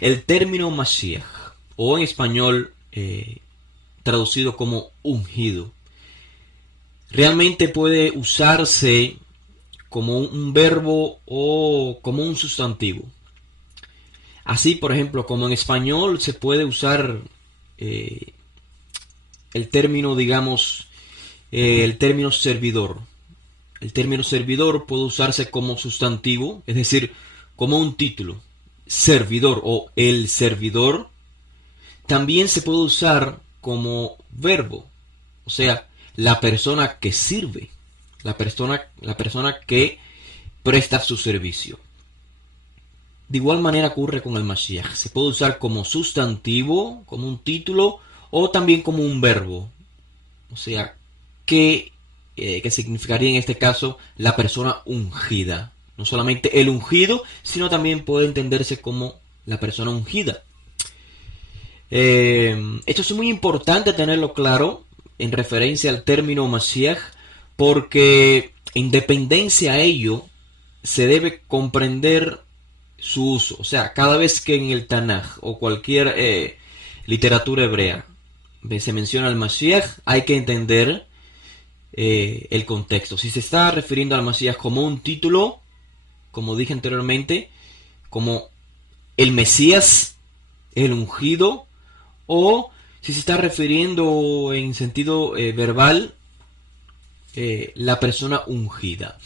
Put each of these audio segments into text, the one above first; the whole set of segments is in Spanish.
El término Mashiach, o en español traducido como ungido, realmente puede usarse como un verbo o como un sustantivo. Así, por ejemplo, como en español se puede usar eh, el término, digamos, el término servidor. El término servidor puede usarse como sustantivo, es decir, como un título. Servidor o el servidor también se puede usar como verbo, o sea, la persona que sirve, la persona que presta su servicio. De igual manera ocurre con el Mashiach. Se puede usar como sustantivo, como un título, o también como un verbo. O sea, que significaría en este caso la persona ungida. No solamente el ungido, sino también puede entenderse como la persona ungida. Esto es muy importante tenerlo claro en referencia al término Mashiach, porque en dependencia a ello se debe comprender su uso. O sea, cada vez que en el Tanaj o cualquier literatura hebrea se menciona el Mashiach, hay que entender el contexto. Si se está refiriendo al Mashiach como un título, como dije anteriormente, como el Mesías, el ungido, o si se está refiriendo en sentido verbal, la persona ungida.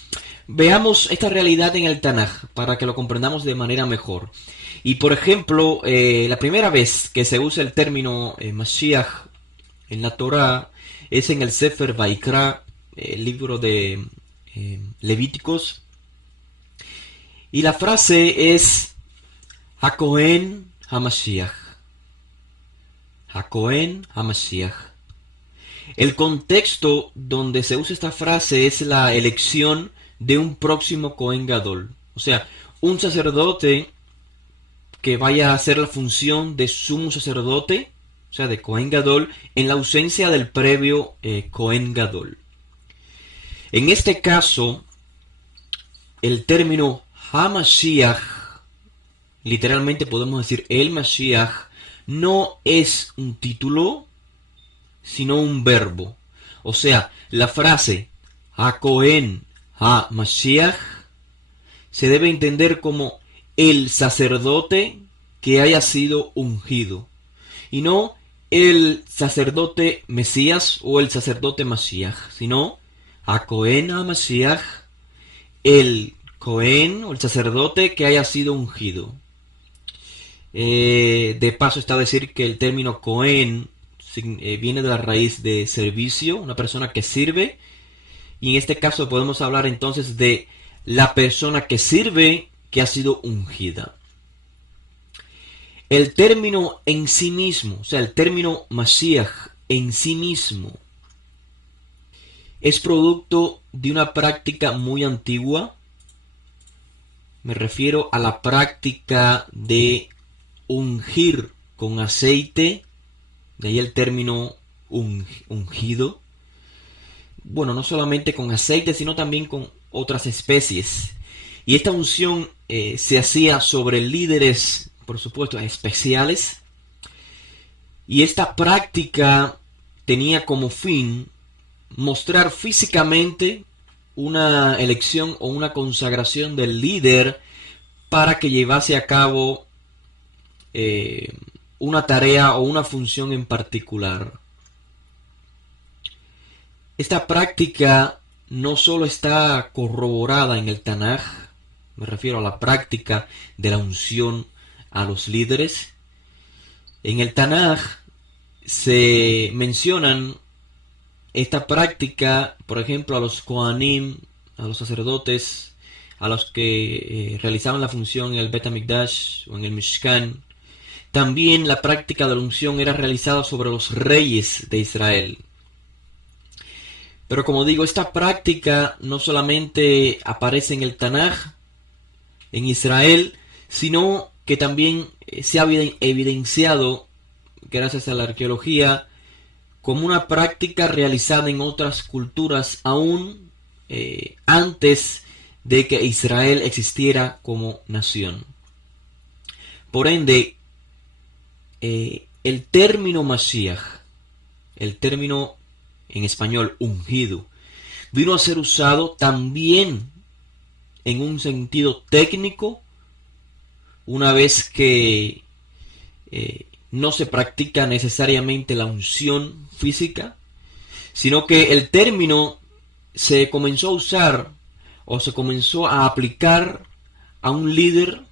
Veamos esta realidad en el Tanaj para que lo comprendamos de manera mejor. Y por ejemplo, la primera vez que se usa el término Mashiach en la Torah es en el Sefer Vaikra, el libro de Levíticos. Y la frase es HaKohen HaMashiach. HaKohen HaMashiach. El contexto donde se usa esta frase es la elección de un próximo Cohen Gadol. O sea, un sacerdote que vaya a hacer la función de sumo sacerdote, o sea, de Cohen Gadol, en la ausencia del previo Cohen Gadol. En este caso, el término HaMashiach, literalmente podemos decir el Mashiach, no es un título, sino un verbo. O sea, la frase HaKohen HaMashiach se debe entender como el sacerdote que haya sido ungido, y no el sacerdote Mesías o el sacerdote Mashiach, sino HaKohen HaMashiach, el Cohen o el sacerdote que haya sido ungido. De paso está a decir que el término Cohen viene de la raíz de servicio, una persona que sirve, y en este caso podemos hablar entonces de la persona que sirve que ha sido ungida. El término en sí mismo, o sea, el término Mashiach en sí mismo, es producto de una práctica muy antigua. Me refiero a la práctica de ungir con aceite, de ahí el término ungido. Bueno, no solamente con aceite, sino también con otras especies. Y esta unción se hacía sobre líderes, por supuesto, especiales. Y esta práctica tenía como fin mostrar físicamente una elección o una consagración del líder para que llevase a cabo eh, una tarea o una función en particular. Esta práctica no solo está corroborada en el Tanaj, me refiero a la práctica de la unción a los líderes. En el Tanaj se mencionan esta práctica, por ejemplo, a los Kohanim, a los sacerdotes, a los que realizaban la función en el Bet HaMikdash o en el Mishkan. También la práctica de la unción era realizada sobre los reyes de Israel. Pero como digo, esta práctica no solamente aparece en el Tanaj, en Israel, sino que también se ha evidenciado, gracias a la arqueología, como una práctica realizada en otras culturas aún antes de que Israel existiera como nación. Por ende, el término Mashiach, el término en español ungido, vino a ser usado también en un sentido técnico una vez que no se practica necesariamente la unción física, sino que el término se comenzó a usar o se comenzó a aplicar a un líder,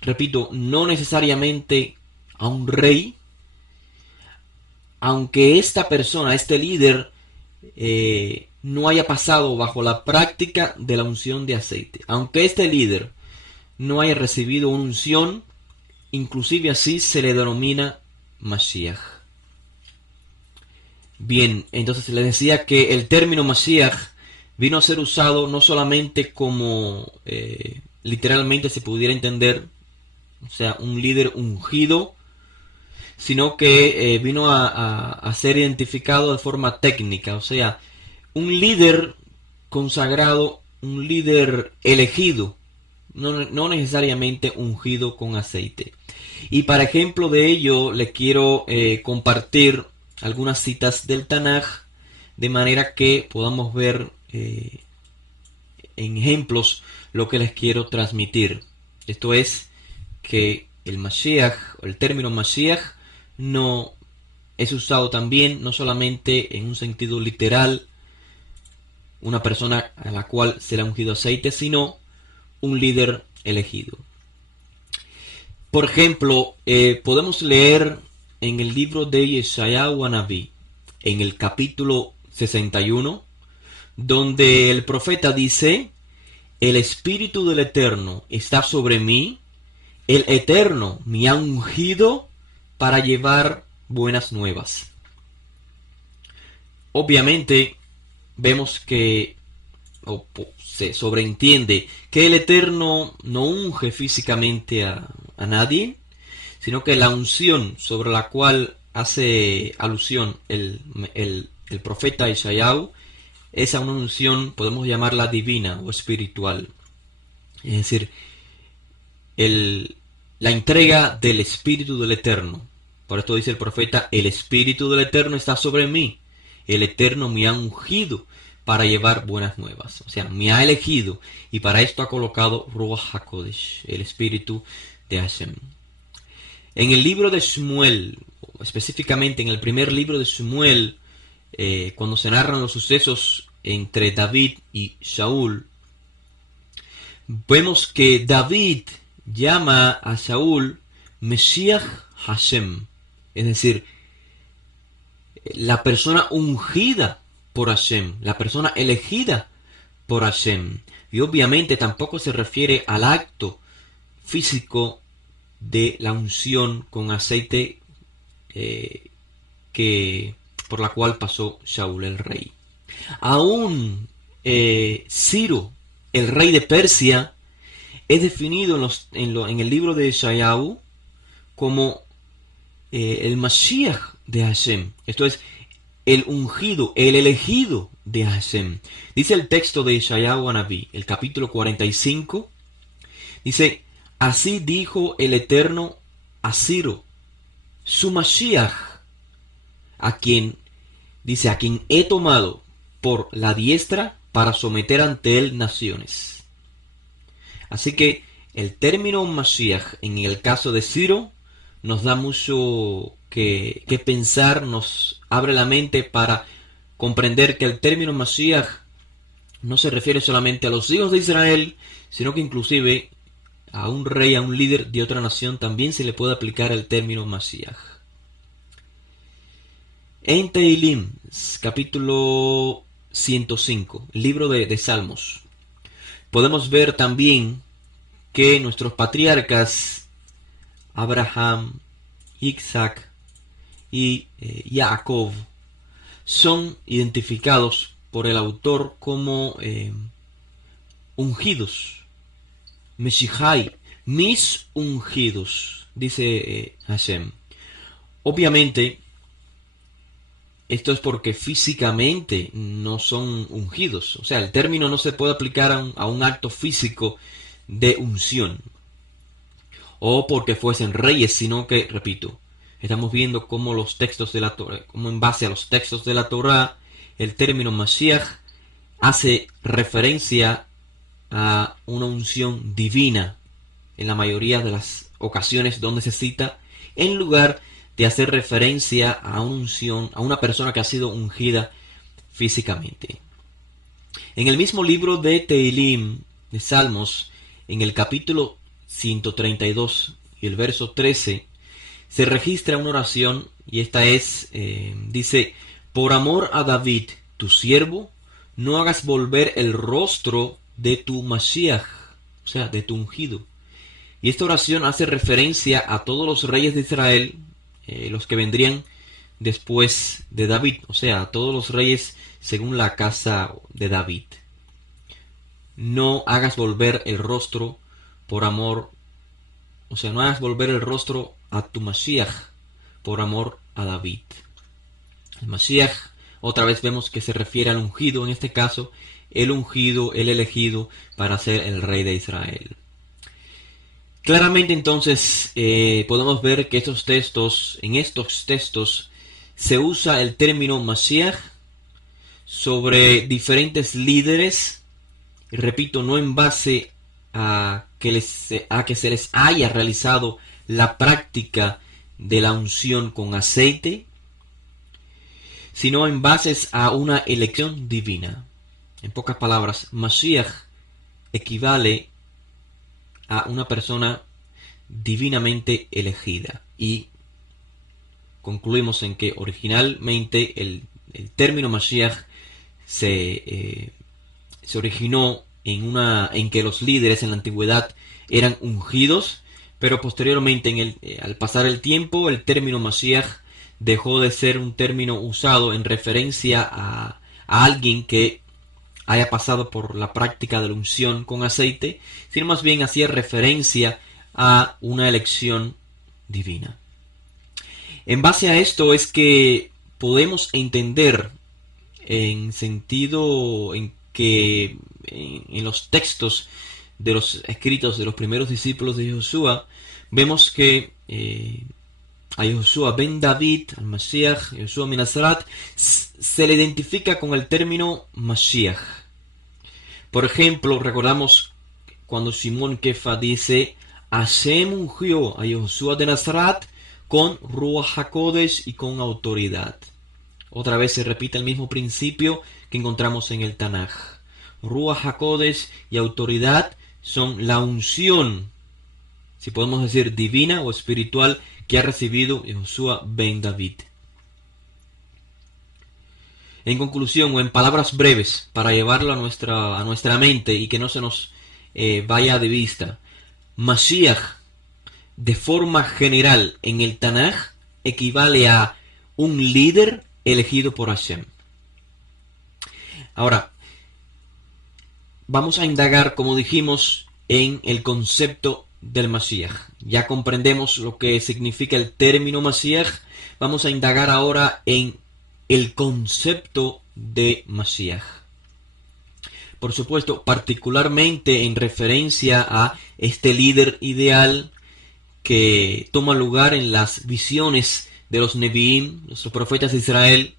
repito, no necesariamente a un rey, aunque esta persona, este líder, no haya pasado bajo la práctica de la unción de aceite. Aunque este líder no haya recibido una unción, inclusive así se le denomina Mashiach. Bien, entonces les decía que el término Mashiach vino a ser usado no solamente como literalmente se pudiera entender, o sea, un líder ungido, sino que vino a ser identificado de forma técnica, o sea, un líder consagrado, un líder elegido, no necesariamente ungido con aceite. Y para ejemplo de ello, les quiero compartir algunas citas del Tanaj, de manera que podamos ver en ejemplos lo que les quiero transmitir. Esto es que el Mashiach, o el término Mashiach, no es usado también, no solamente en un sentido literal, una persona a la cual se le ha ungido aceite, sino un líder elegido. Por ejemplo, podemos leer en el libro de Yeshayahu Hanaví, en el capítulo 61, donde el profeta dice: el Espíritu del Eterno está sobre mí, el Eterno me ha ungido para llevar buenas nuevas. Obviamente vemos que se sobreentiende que el Eterno no unge físicamente a nadie, sino que la unción sobre la cual hace alusión el profeta Yeshayahu es a una unción, podemos llamarla divina o espiritual. Es decir, la entrega del Espíritu del Eterno. Por esto dice el profeta: el Espíritu del Eterno está sobre mí, el Eterno me ha ungido para llevar buenas nuevas. O sea, me ha elegido y para esto ha colocado Ruach HaKodesh, el Espíritu de Hashem. En el libro de Shmuel, específicamente en el primer libro de Shmuel, cuando se narran los sucesos entre David y Shaul, vemos que David llama a Shaul Meshiach Hashem, es decir, la persona ungida por Hashem, la persona elegida por Hashem. Y obviamente tampoco se refiere al acto físico de la unción con aceite por la cual pasó Shaul el rey. Aún Ciro, el rey de Persia, es definido en el libro de Yeshayahu como el Mashiach de Hashem. Esto es, el ungido, el elegido de Hashem. Dice el texto de Yeshayahu Hanaví, el capítulo 45, dice: así dijo el Eterno a Ciro, su Mashiach, a quien he tomado por la diestra para someter ante él naciones. Así que el término Mashiach en el caso de Ciro nos da mucho que pensar, nos abre la mente para comprender que el término Mashiach no se refiere solamente a los hijos de Israel, sino que inclusive a un rey, a un líder de otra nación, también se le puede aplicar el término Mashiach. En Tehilim, capítulo 105, libro de Salmos, podemos ver también que nuestros patriarcas Abraham, Isaac y Jacob son identificados por el autor como ungidos. Meshihai, mis ungidos, dice Hashem. Obviamente, esto es porque físicamente no son ungidos. O sea, el término no se puede aplicar a un acto físico de unción. o porque fuesen reyes, sino que, repito, estamos viendo cómo los textos de la Torá, cómo en base a los textos de la Torá, el término Mashiach hace referencia a una unción divina en la mayoría de las ocasiones donde se cita, en lugar de hacer referencia a una unción, a una persona que ha sido ungida físicamente. En el mismo libro de Tehilim, de Salmos, en el capítulo 132 y el verso 13, se registra una oración, y esta es, dice: por amor a David, tu siervo, no hagas volver el rostro de tu Mashiach, o sea, de tu ungido. Y esta oración hace referencia a todos los reyes de Israel, los que vendrían después de David, o sea, a todos los reyes según la casa de David. No hagas volver el rostro por amor, o sea, no hagas volver el rostro a tu Mashiach por amor a David. El Mashiach, otra vez vemos que se refiere al ungido, en este caso, el ungido, el elegido para ser el rey de Israel. Claramente entonces podemos ver que en estos textos se usa el término Mashiach sobre diferentes líderes, y repito, no en base a que se les haya realizado la práctica de la unción con aceite, sino en base a una elección divina. En pocas palabras, Mashiach equivale a una persona divinamente elegida. Y concluimos en que originalmente el término Mashiach se originó en que los líderes en la antigüedad eran ungidos, pero posteriormente al pasar el tiempo el término Mashiach dejó de ser un término usado en referencia a alguien que haya pasado por la práctica de la unción con aceite, sino más bien hacía referencia a una elección divina. En base a esto es que podemos entender en sentido en que en los textos de los escritos de los primeros discípulos de Josué vemos que a Josué ben David, al Mashiach, Josué ben Nazarat, se le identifica con el término Mashiach. Por ejemplo, recordamos cuando Simón Kefa dice: Hashem ungió a Josué de Nazarat con Ruach HaKodesh y con autoridad. Otra vez se repite el mismo principio que encontramos en el Tanaj. Ruach HaKodesh y autoridad son la unción, si podemos decir divina o espiritual, que ha recibido Josué ben David. En conclusión, o en palabras breves, para llevarlo a nuestra mente y que no se nos vaya de vista, Mashiach, de forma general en el Tanaj, equivale a un líder elegido por Hashem. Ahora, vamos a indagar, como dijimos, en el concepto del Mashiach. Ya comprendemos lo que significa el término Mashiach. Vamos a indagar ahora en el concepto de Mashiach. Por supuesto, particularmente en referencia a este líder ideal que toma lugar en las visiones de los Nevi'im, los profetas de Israel.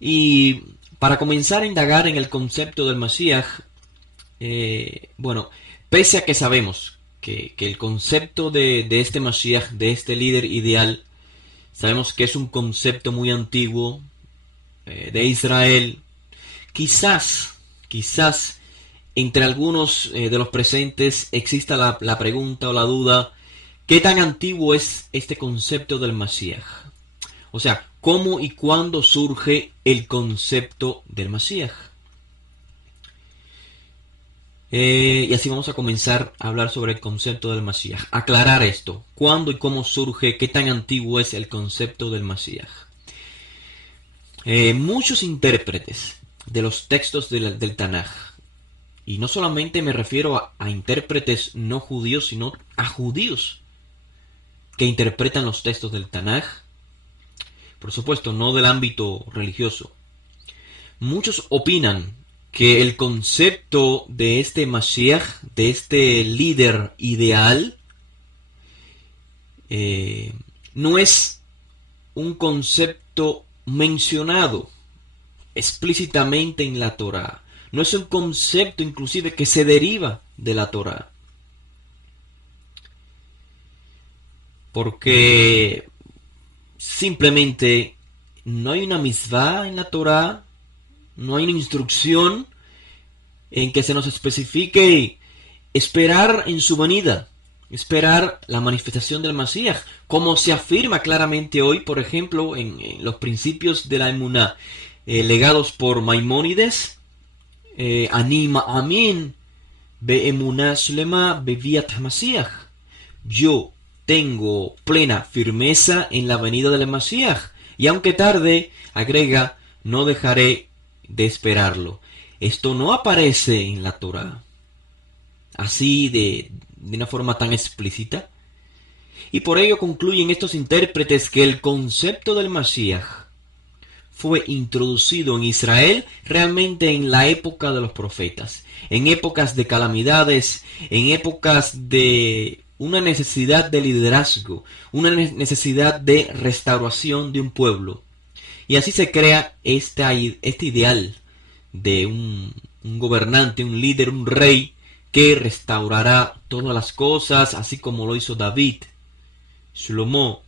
Y para comenzar a indagar en el concepto del Mashiach, pese a que sabemos que el concepto de este Mashiach, de este líder ideal, sabemos que es un concepto muy antiguo de Israel, quizás entre algunos de los presentes exista la pregunta o la duda: ¿qué tan antiguo es este concepto del Mashiach? O sea, ¿cómo y cuándo surge el concepto del Mashiach? Y así vamos a comenzar a hablar sobre el concepto del Mashiach. Aclarar esto: ¿cuándo y cómo surge? ¿Qué tan antiguo es el concepto del Mashiach? Muchos intérpretes de los textos del Tanaj, y no solamente me refiero a intérpretes no judíos, sino a judíos que interpretan los textos del Tanaj, por supuesto no del ámbito religioso, muchos opinan que el concepto de este Mashiach, de este líder ideal, no es un concepto mencionado explícitamente en la Torá. No es un concepto inclusive que se deriva de la Torá. Porque simplemente no hay una misvá en la Torá, no hay una instrucción en que se nos especifique esperar en su venida, esperar la manifestación del Masías, como se afirma claramente hoy, por ejemplo, en los principios de la emuná, legados por Maimónides, anima amin be emuná shlema beviat Masías. Yo tengo plena firmeza en la venida del Masías, y aunque tarde, agrega, no dejaré de esperarlo. Esto no aparece en la Torá así de una forma tan explícita. Y por ello concluyen estos intérpretes que el concepto del Mashiach fue introducido en Israel realmente en la época de los profetas, en épocas de calamidades, en épocas de una necesidad de liderazgo, una necesidad de restauración de un pueblo. Y así se crea este ideal de un gobernante, un líder, un rey, que restaurará todas las cosas, así como lo hizo David, Shlomo,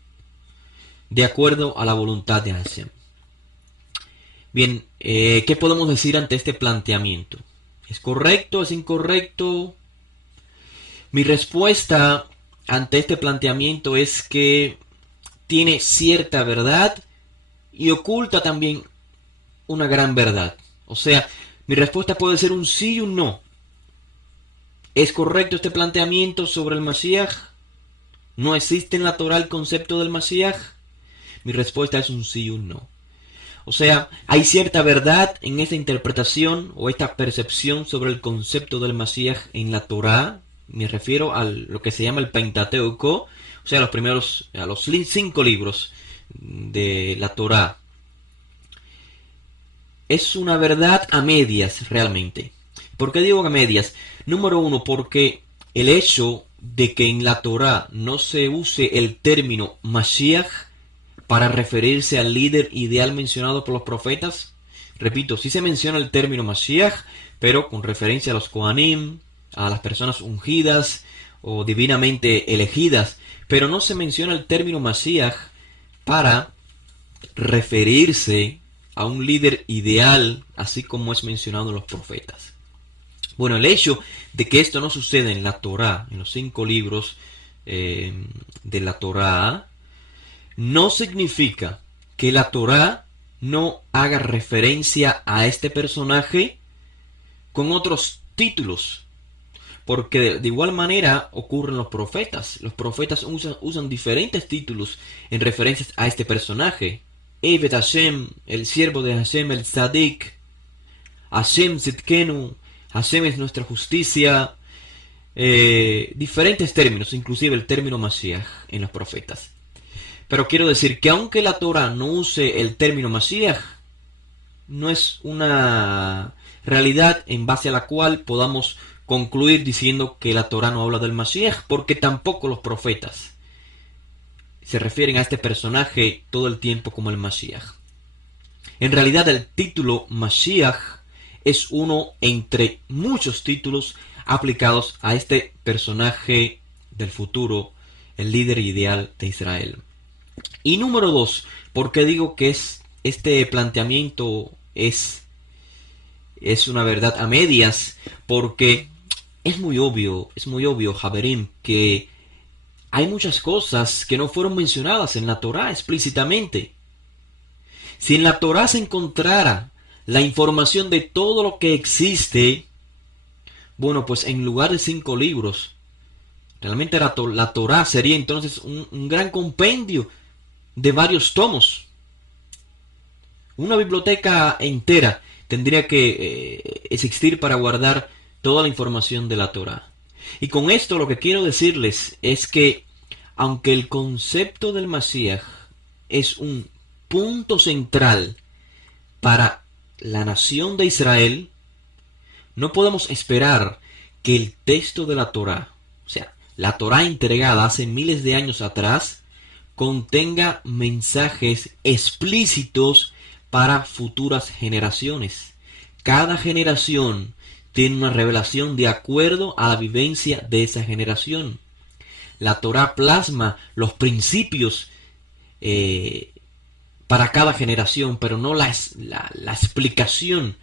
de acuerdo a la voluntad de Hashem. Bien, ¿qué podemos decir ante este planteamiento? ¿Es correcto? ¿Es incorrecto? Mi respuesta ante este planteamiento es que tiene cierta verdad y oculta también una gran verdad. O sea, mi respuesta puede ser un sí y un no. ¿Es correcto este planteamiento sobre el Mashiach? ¿No existe en la Torá el concepto del Mashiach? Mi respuesta es un sí y un no. O sea, hay cierta verdad en esta interpretación o esta percepción sobre el concepto del Mashiach en la Torá. Me refiero a lo que se llama el Pentateuco, o sea, a los 5 libros de la Torá. Es una verdad a medias realmente. ¿Por qué digo a medias? Número uno, porque el hecho de que en la Torá no se use el término Mashiach para referirse al líder ideal mencionado por los profetas. Repito, sí se menciona el término Mashiach, pero con referencia a los Kohanim, a las personas ungidas o divinamente elegidas, pero no se menciona el término Mashiach para referirse a un líder ideal, así como es mencionado en los profetas. Bueno, el hecho de que esto no sucede en la Torá, en los 5 libros de la Torá, no significa que la Torá no haga referencia a este personaje con otros títulos, porque de igual manera ocurren los profetas. Los profetas usan diferentes títulos en referencias a este personaje. Evet Hashem, el siervo de Hashem, el Tzadik. Hashem Zitkenu, Hashem es nuestra justicia. Diferentes términos, inclusive el término Mashiach en los profetas. Pero quiero decir que aunque la Torah no use el término Mashiach, no es una realidad en base a la cual podamos concluir diciendo que la Torah no habla del Mashiach, porque tampoco los profetas se refieren a este personaje todo el tiempo como el Mashiach. En realidad el título Mashiach es uno entre muchos títulos aplicados a este personaje del futuro, el líder ideal de Israel. Y número 2, ¿por qué digo que este planteamiento es una verdad a medias? Porque es muy obvio, Javerim, que hay muchas cosas que no fueron mencionadas en la Torá explícitamente. Si en la Torá se encontrara la información de todo lo que existe, bueno, pues en lugar de 5 libros, realmente la Torá sería entonces un gran compendio de varios tomos. Una biblioteca entera tendría que existir para guardar toda la información de la Torá. Y con esto lo que quiero decirles es que aunque el concepto del Mashiach es un punto central para la nación de Israel, no podemos esperar que el texto de la Torá, o sea, la Torá entregada hace miles de años atrás, contenga mensajes explícitos para futuras generaciones. Cada generación tiene una revelación de acuerdo a la vivencia de esa generación. La Torá plasma los principios para cada generación, pero no la explicación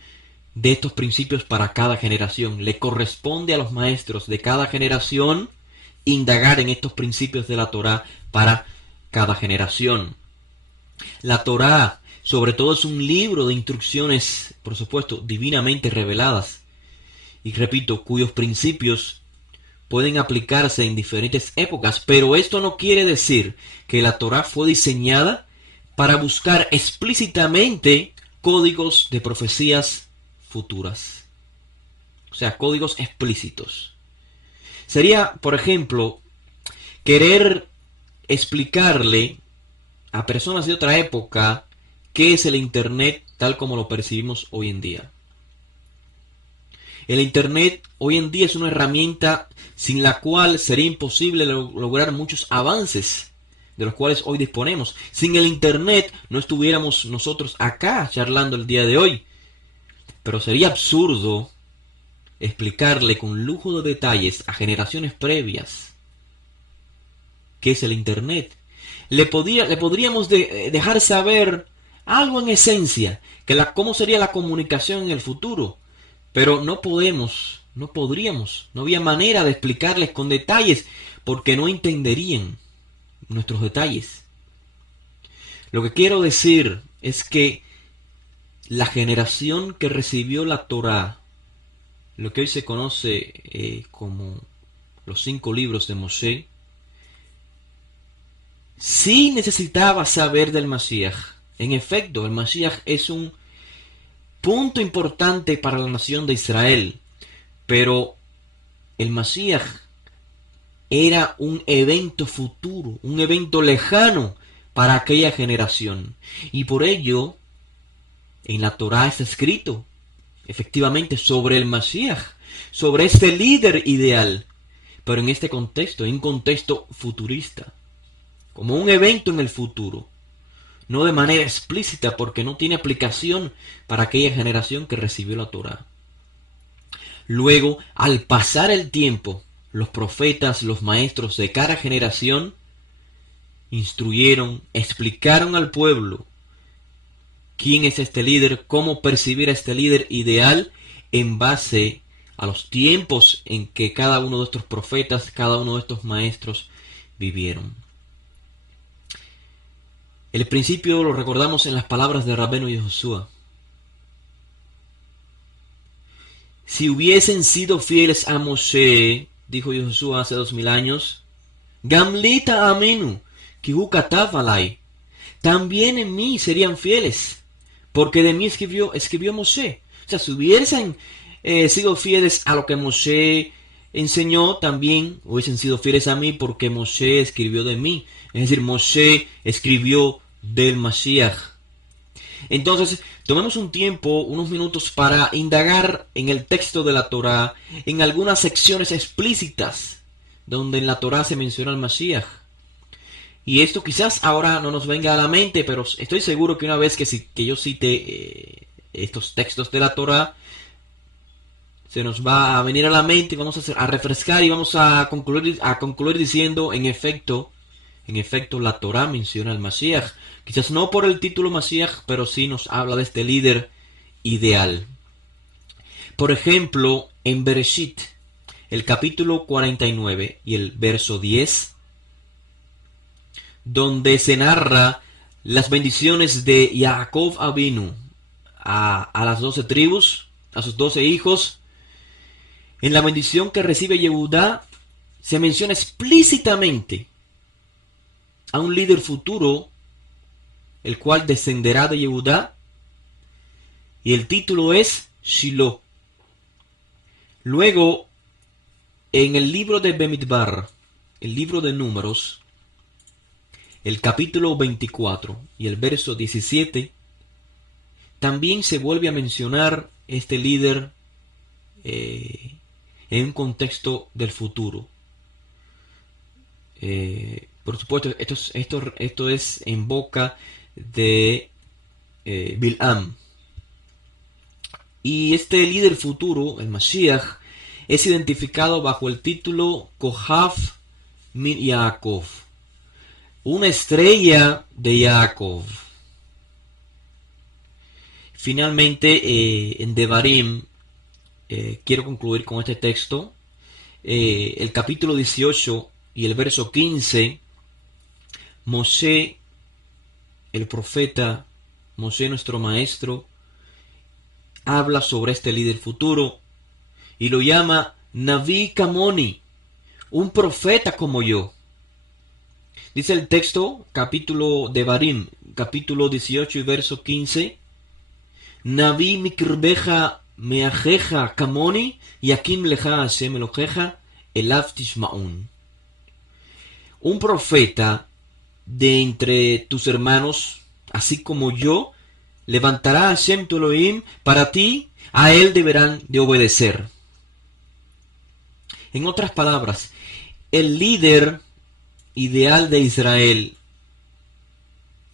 de estos principios para cada generación. Le corresponde a los maestros de cada generación indagar en estos principios de la Torá para cada generación. La Torá, sobre todo, es un libro de instrucciones, por supuesto, divinamente reveladas, y repito, cuyos principios pueden aplicarse en diferentes épocas, pero esto no quiere decir que la Torá fue diseñada para buscar explícitamente códigos de profecías futuras. O sea, códigos explícitos. Sería, por ejemplo, querer explicarle a personas de otra época qué es el Internet tal como lo percibimos hoy en día. El Internet hoy en día es una herramienta sin la cual sería imposible lograr muchos avances de los cuales hoy disponemos. Sin el Internet no estuviéramos nosotros acá charlando el día de hoy. Pero sería absurdo explicarle con lujo de detalles a generaciones previas qué es el Internet. Le podríamos dejar saber algo en esencia, cómo sería la comunicación en el futuro. Pero no podríamos, no había manera de explicarles con detalles porque no entenderían nuestros detalles. Lo que quiero decir es que la generación que recibió la Torá, lo que hoy se conoce como los 5 libros de Moshe, sí necesitaba saber del Mashiach. En efecto, el Mashiach es un punto importante para la nación de Israel, pero el Mashiach era un evento futuro, un evento lejano para aquella generación. Y por ello, en la Torá está escrito, efectivamente, sobre el Mashiach, sobre este líder ideal, pero en este contexto, en un contexto futurista, como un evento en el futuro, no de manera explícita porque no tiene aplicación para aquella generación que recibió la Torá. Luego, al pasar el tiempo, los profetas, los maestros de cada generación, instruyeron, explicaron al pueblo quién es este líder, cómo percibir a este líder ideal en base a los tiempos en que cada uno de estos profetas, cada uno de estos maestros vivieron. El principio lo recordamos en las palabras de Rabbeinu Yehoshua. Si hubiesen sido fieles a Moshe, dijo Yehoshua hace 2000 años, Gamlita amenu, kihu katav alai, también en mí serían fieles, porque de mí escribió Moshe. O sea, si hubiesen sido fieles a lo que Moshe enseñó, también hubiesen sido fieles a mí, porque Moshe escribió de mí. Es decir, Moshe escribió del Mashiach. Entonces, tomemos un tiempo, unos minutos, para indagar en el texto de la Torá, en algunas secciones explícitas, donde en la Torá se menciona el Mashiach. Y esto quizás ahora no nos venga a la mente, pero estoy seguro que una vez que yo cite estos textos de la Torá, se nos va a venir a la mente, vamos a refrescar y vamos a concluir diciendo, en efecto, la Torá menciona al Mashiach. Quizás no por el título Mashiach, pero sí nos habla de este líder ideal. Por ejemplo, en Bereshit, el capítulo 49 y el verso 10, donde se narra las bendiciones de Jacob Avinu a las 12 tribus, a sus 12 hijos. En la bendición que recibe Yehudá se menciona explícitamente a un líder futuro, el cual descenderá de Yehudá, y el título es Shiloh. Luego, en el libro de Bemidbar, el libro de Números, el capítulo 24 y el verso 17, también se vuelve a mencionar este líder en un contexto del futuro. Por supuesto, esto es en boca de Bil'am. Y este líder futuro, el Mashiach, es identificado bajo el título Kohav min Yaakov, una estrella de Jacob. Finalmente, en Devarim, quiero concluir con este texto, el capítulo 18 y el verso 15, Moshe, el profeta, Moshe nuestro maestro, habla sobre este líder futuro y lo llama Naví Kamoni, un profeta como yo. Dice el texto, capítulo de Devarim, capítulo 18 y verso 15, Naví mikirbeja meajeja kamoni yakim leja Hashem elojeja elav tishmaun. Un profeta de entre tus hermanos, así como yo, levantará a Hashem tu Elohim para ti, a él deberán de obedecer. En otras palabras, el líder ideal de Israel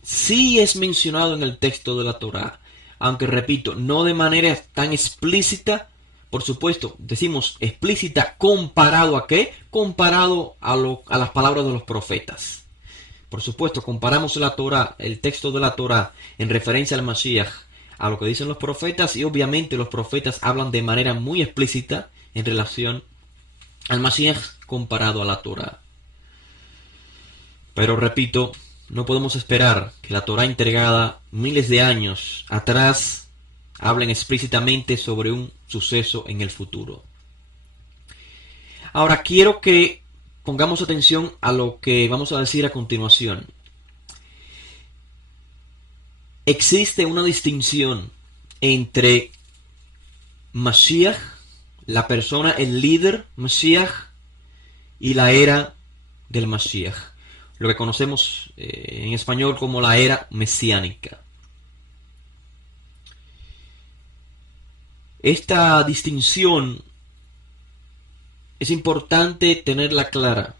sí es mencionado en el texto de la Torá, aunque repito, no de manera tan explícita. Por supuesto, decimos explícita comparado a qué, comparado a las palabras de los profetas. Por supuesto, comparamos la Torá, el texto de la Torá en referencia al Mashiach, a lo que dicen los profetas, y obviamente los profetas hablan de manera muy explícita en relación al Mashiach comparado a la Torá. Pero repito, no podemos esperar que la Torá entregada miles de años atrás hablen explícitamente sobre un suceso en el futuro. Ahora quiero que pongamos atención a lo que vamos a decir a continuación. Existe una distinción entre Mashiach, la persona, el líder Mashiach, y la era del Mashiach, lo que conocemos en español como la era mesiánica. Esta distinción es importante tenerla clara,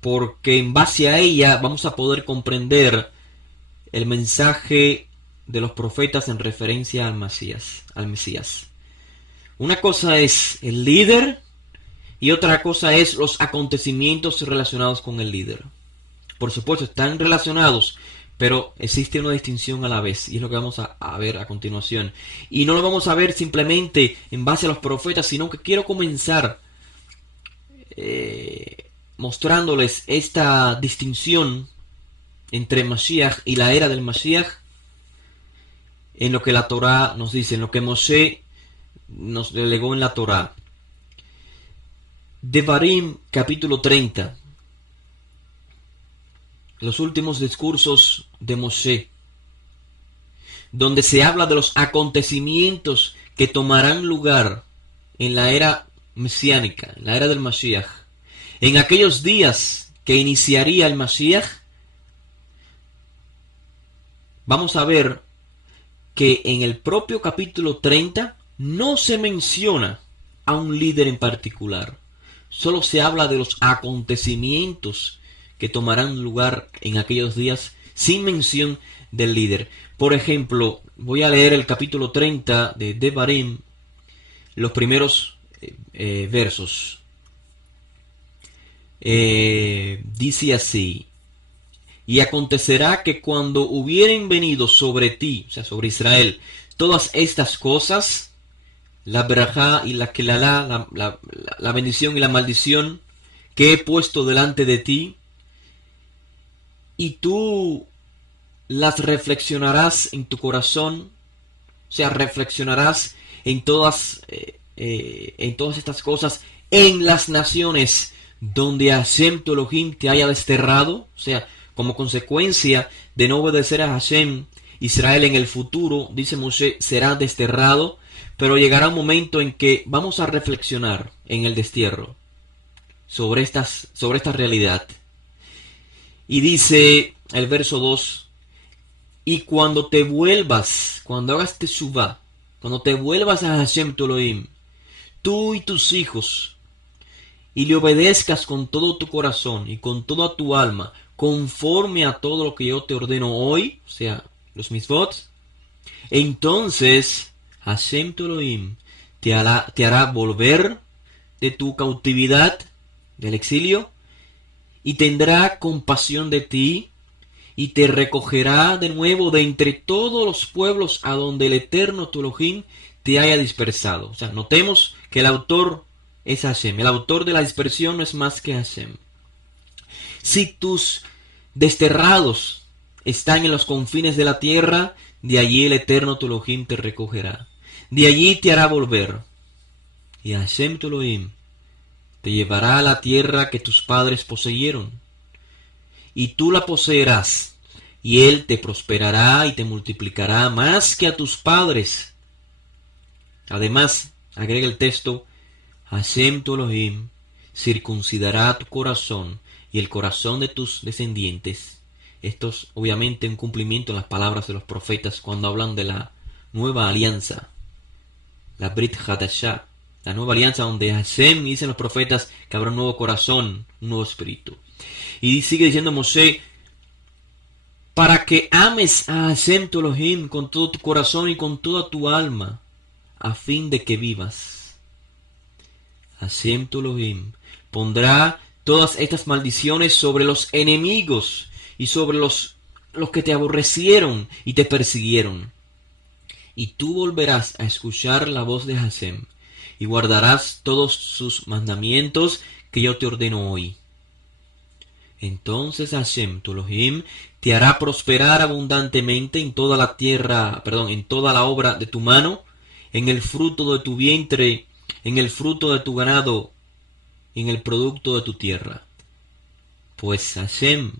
porque en base a ella vamos a poder comprender el mensaje de los profetas en referencia al Mesías. Una cosa es el líder y otra cosa es los acontecimientos relacionados con el líder. Por supuesto, están relacionados, pero existe una distinción a la vez, y es lo que vamos a ver a continuación. Y no lo vamos a ver simplemente en base a los profetas, sino que quiero comenzar mostrándoles esta distinción entre Mashiach y la era del Mashiach en lo que la Torá nos dice, en lo que Moshe nos delegó en la Torá. Devarim capítulo 30, los últimos discursos de Moshe, donde se habla de los acontecimientos que tomarán lugar en la era mesiánica, en la era del Mashiach, en aquellos días que iniciaría el Mashiach. Vamos a ver que en el propio capítulo 30 no se menciona a un líder en particular. Solo se habla de los acontecimientos que tomarán lugar en aquellos días sin mención del líder. Por ejemplo, voy a leer el capítulo 30 de Devarim, los primeros versos. Dice así: y acontecerá que cuando hubieren venido sobre ti, o sea, sobre Israel, todas estas cosas, la brajá y la kelalá, la bendición y la maldición que he puesto delante de ti, y tú las reflexionarás en tu corazón, o sea, reflexionarás en todas estas cosas en las naciones donde Hashem tu Elohim te haya desterrado, o sea, como consecuencia de no obedecer a Hashem, Israel en el futuro, dice Moshe, será desterrado, pero llegará un momento en que vamos a reflexionar en el destierro sobre esta realidad. Y dice el verso 2, y cuando te vuelvas, cuando hagas teshuvá, cuando te vuelvas a Hashem tu Elohim, tú y tus hijos, y le obedezcas con todo tu corazón y con toda tu alma, conforme a todo lo que yo te ordeno hoy, o sea, los misvot, entonces Hashem tu Elohim te hará volver de tu cautividad, del exilio, y tendrá compasión de ti, y te recogerá de nuevo de entre todos los pueblos a donde el Eterno tu Elohim te haya dispersado. O sea, notemos que el autor es Hashem. El autor de la dispersión no es más que Hashem. Si tus desterrados están en los confines de la tierra, de allí el Eterno tu Elohim te recogerá. De allí te hará volver. Y Hashem tu Elohim te llevará a la tierra que tus padres poseyeron. Y tú la poseerás, y él te prosperará y te multiplicará más que a tus padres. Además, agrega el texto, Hashem tu Elohim circuncidará tu corazón y el corazón de tus descendientes. Esto es obviamente un cumplimiento en las palabras de los profetas cuando hablan de la nueva alianza, la Brit Hadashah, la nueva alianza donde Hashem, dicen los profetas, que habrá un nuevo corazón, un nuevo espíritu. Y sigue diciendo Moshe, para que ames a Hashem tu Elohim con todo tu corazón y con toda tu alma, a fin de que vivas. Hashem tu Elohim pondrá todas estas maldiciones sobre los enemigos y sobre los que te aborrecieron y te persiguieron. Y tú volverás a escuchar la voz de Hashem y guardarás todos sus mandamientos que yo te ordeno hoy. Entonces Hashem tu Elohim te hará prosperar abundantemente en toda la tierra, en toda la obra de tu mano, en el fruto de tu vientre, en el fruto de tu ganado, en el producto de tu tierra. Pues Hashem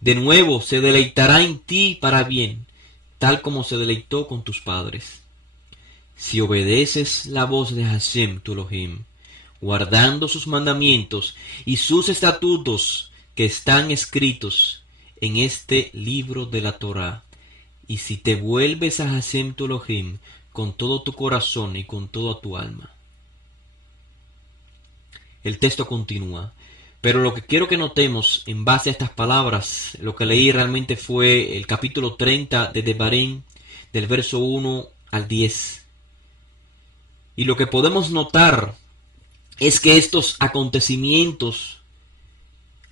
de nuevo se deleitará en ti para bien, tal como se deleitó con tus padres. Si obedeces la voz de Hashem tu Elohim, guardando sus mandamientos y sus estatutos que están escritos en este libro de la Torá, y si te vuelves a Hashem tu Elohim con todo tu corazón y con toda tu alma. El texto continúa, pero lo que quiero que notemos en base a estas palabras, lo que leí realmente fue el capítulo 30 de Devarim, del verso 1 al 10. Y lo que podemos notar es que estos acontecimientos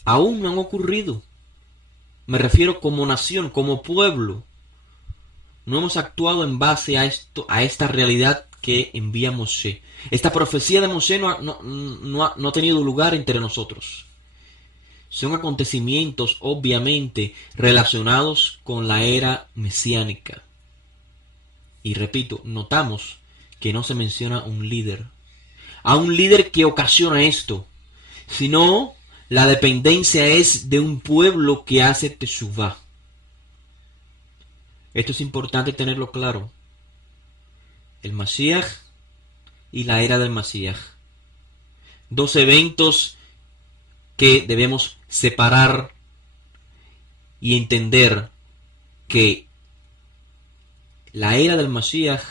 aún no han ocurrido. Me refiero como nación, como pueblo. No hemos actuado en base a esta realidad que envía Moshe. Esta profecía de Moshe no ha tenido lugar entre nosotros. Son acontecimientos obviamente relacionados con la era mesiánica. Y repito, notamos que no se menciona un líder. A un líder que ocasiona esto, sino la dependencia es de un pueblo que hace teshuvá. Esto es importante tenerlo claro. El Mashiach y la era del Mashiach. Dos eventos que debemos separar y entender que la era del Mashiach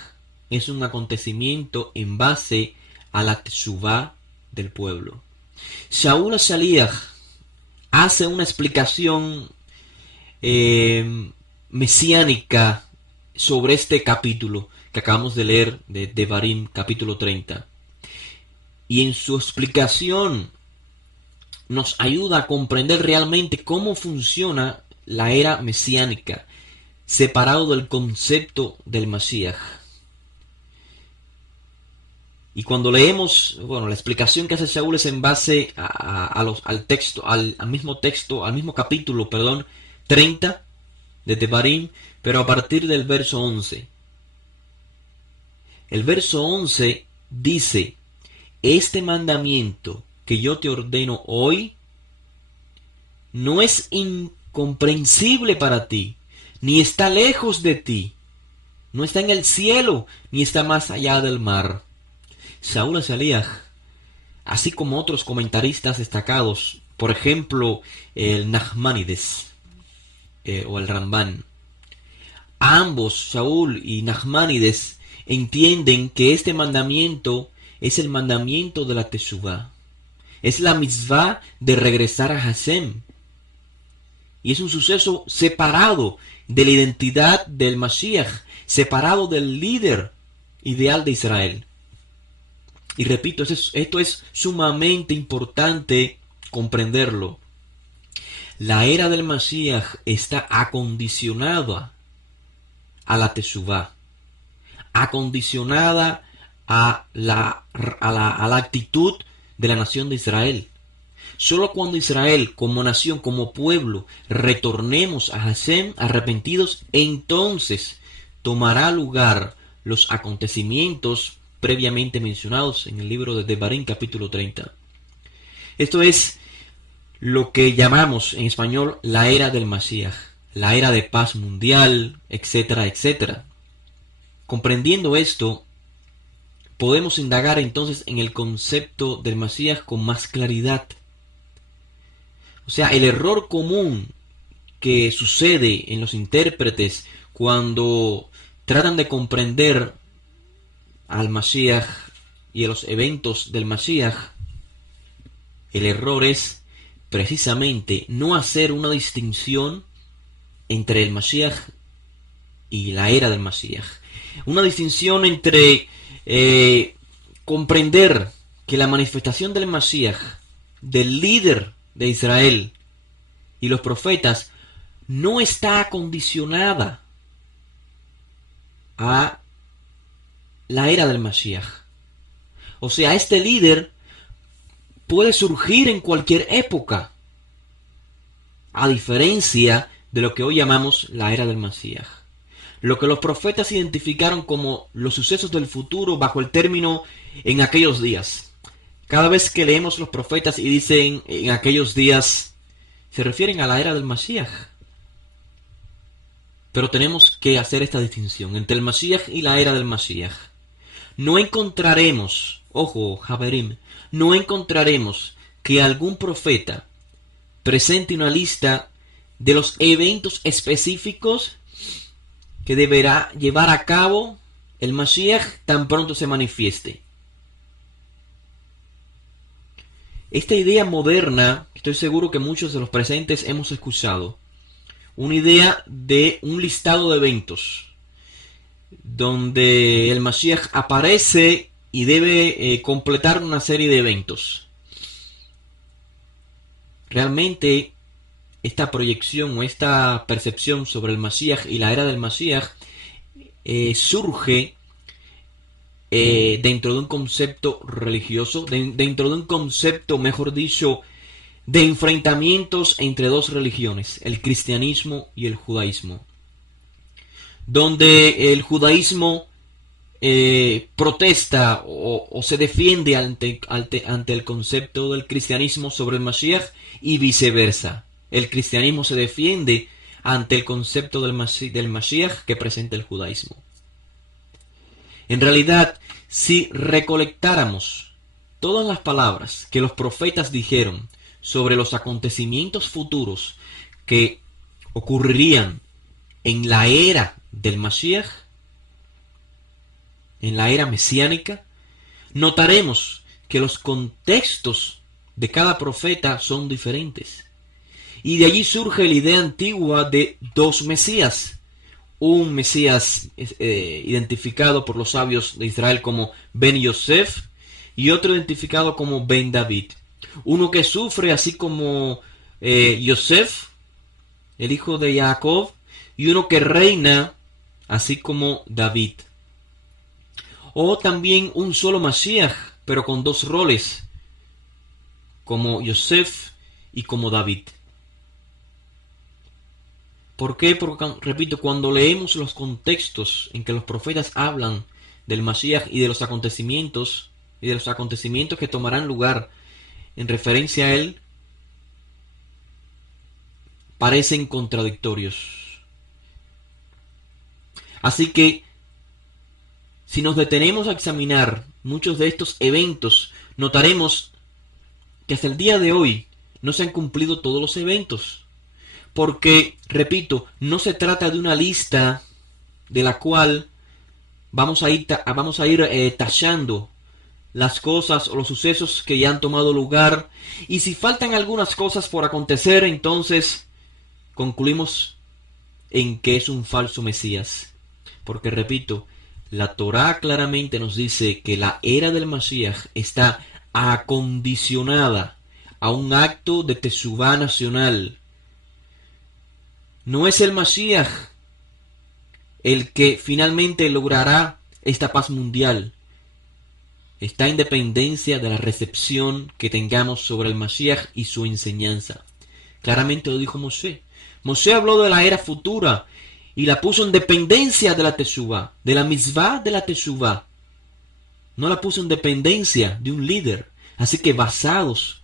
es un acontecimiento en base a la teshuvá del pueblo. Shaul HaShaliach hace una explicación mesiánica sobre este capítulo que acabamos de leer de Devarim, capítulo 30. Y en su explicación nos ayuda a comprender realmente cómo funciona la era mesiánica, separado del concepto del Mashiach. Y cuando leemos, la explicación que hace Shaul es en base al texto, al mismo capítulo, 30 de Devarim, pero a partir del verso 11. El verso 11 dice, este mandamiento que yo te ordeno hoy no es incomprensible para ti, ni está lejos de ti, no está en el cielo, ni está más allá del mar. Shaul HaShaliach, así como otros comentaristas destacados, por ejemplo, el Nachmanides o el Ramban, ambos, Shaul y Nachmanides, entienden que este mandamiento es el mandamiento de la Teshuvá. Es la mitzvah de regresar a Hashem. Y es un suceso separado de la identidad del Mashiach, separado del líder ideal de Israel. Y repito, esto es sumamente importante comprenderlo. La era del Mashiach está acondicionada a la Teshuvá, acondicionada a la actitud de la nación de Israel. Solo cuando Israel, como nación, como pueblo, retornemos a Hashem arrepentidos, entonces tomará lugar los acontecimientos previamente mencionados en el libro de Devarim, capítulo 30. Esto es lo que llamamos en español la era del Mashiach, la era de paz mundial, etcétera, etcétera. Comprendiendo esto, podemos indagar entonces en el concepto del Mashiach con más claridad. O sea, el error común que sucede en los intérpretes cuando tratan de comprender al Mashiach y a los eventos del Mashiach, el error es precisamente no hacer una distinción entre el Mashiach y la era del Mashiach. Una distinción entre comprender que la manifestación del Mashiach, del líder de Israel y los profetas, no está condicionada a la era del Mashiach. O sea, este líder puede surgir en cualquier época, a diferencia de lo que hoy llamamos la era del Mashiach. Lo que los profetas identificaron como los sucesos del futuro bajo el término en aquellos días. Cada vez que leemos los profetas y dicen en aquellos días, se refieren a la era del Mashiach. Pero tenemos que hacer esta distinción entre el Mashiach y la era del Mashiach. No encontraremos, ojo, Haverim, no encontraremos que algún profeta presente una lista de los eventos específicos que deberá llevar a cabo el Mashiach tan pronto se manifieste. Esta idea moderna, estoy seguro que muchos de los presentes hemos escuchado, una idea de un listado de eventos, donde el Mashiach aparece y debe completar una serie de eventos. Realmente, esta proyección o esta percepción sobre el Mashiach y la era del Mashiach surge dentro de un concepto religioso, dentro de un concepto, mejor dicho, de enfrentamientos entre dos religiones, el cristianismo y el judaísmo, donde el judaísmo protesta o se defiende ante el concepto del cristianismo sobre el Mashiach y viceversa. El cristianismo se defiende ante el concepto del Mashiach que presenta el judaísmo. En realidad, si recolectáramos todas las palabras que los profetas dijeron sobre los acontecimientos futuros que ocurrirían en la era del Mashiach, en la era mesiánica, notaremos que los contextos de cada profeta son diferentes. Y de allí surge la idea antigua de dos Mesías. Un Mesías identificado por los sabios de Israel como Ben Yosef y otro identificado como Ben David. Uno que sufre así como Yosef, el hijo de Jacob, y uno que reina así como David. O también un solo Mashiach, pero con dos roles, como Yosef y como David. ¿Por qué? Porque, repito, cuando leemos los contextos en que los profetas hablan del Mashiach y de los acontecimientos que tomarán lugar en referencia a él, parecen contradictorios. Así que, si nos detenemos a examinar muchos de estos eventos, notaremos que hasta el día de hoy no se han cumplido todos los eventos. Porque, repito, no se trata de una lista de la cual vamos a ir tachando las cosas o los sucesos que ya han tomado lugar, y si faltan algunas cosas por acontecer, entonces concluimos en que es un falso Mesías. Porque repito, la Torá claramente nos dice que la era del Mashiach está acondicionada a un acto de Teshuvá nacional. No es el Mashiach el que finalmente logrará esta paz mundial. Está en dependencia de la recepción que tengamos sobre el Mashiach y su enseñanza. Claramente lo dijo Moshe. Moshe habló de la era futura y la puso en dependencia de la Teshuvá, de la mitzvah de la Teshuvá. No la puso en dependencia de un líder. Así que basados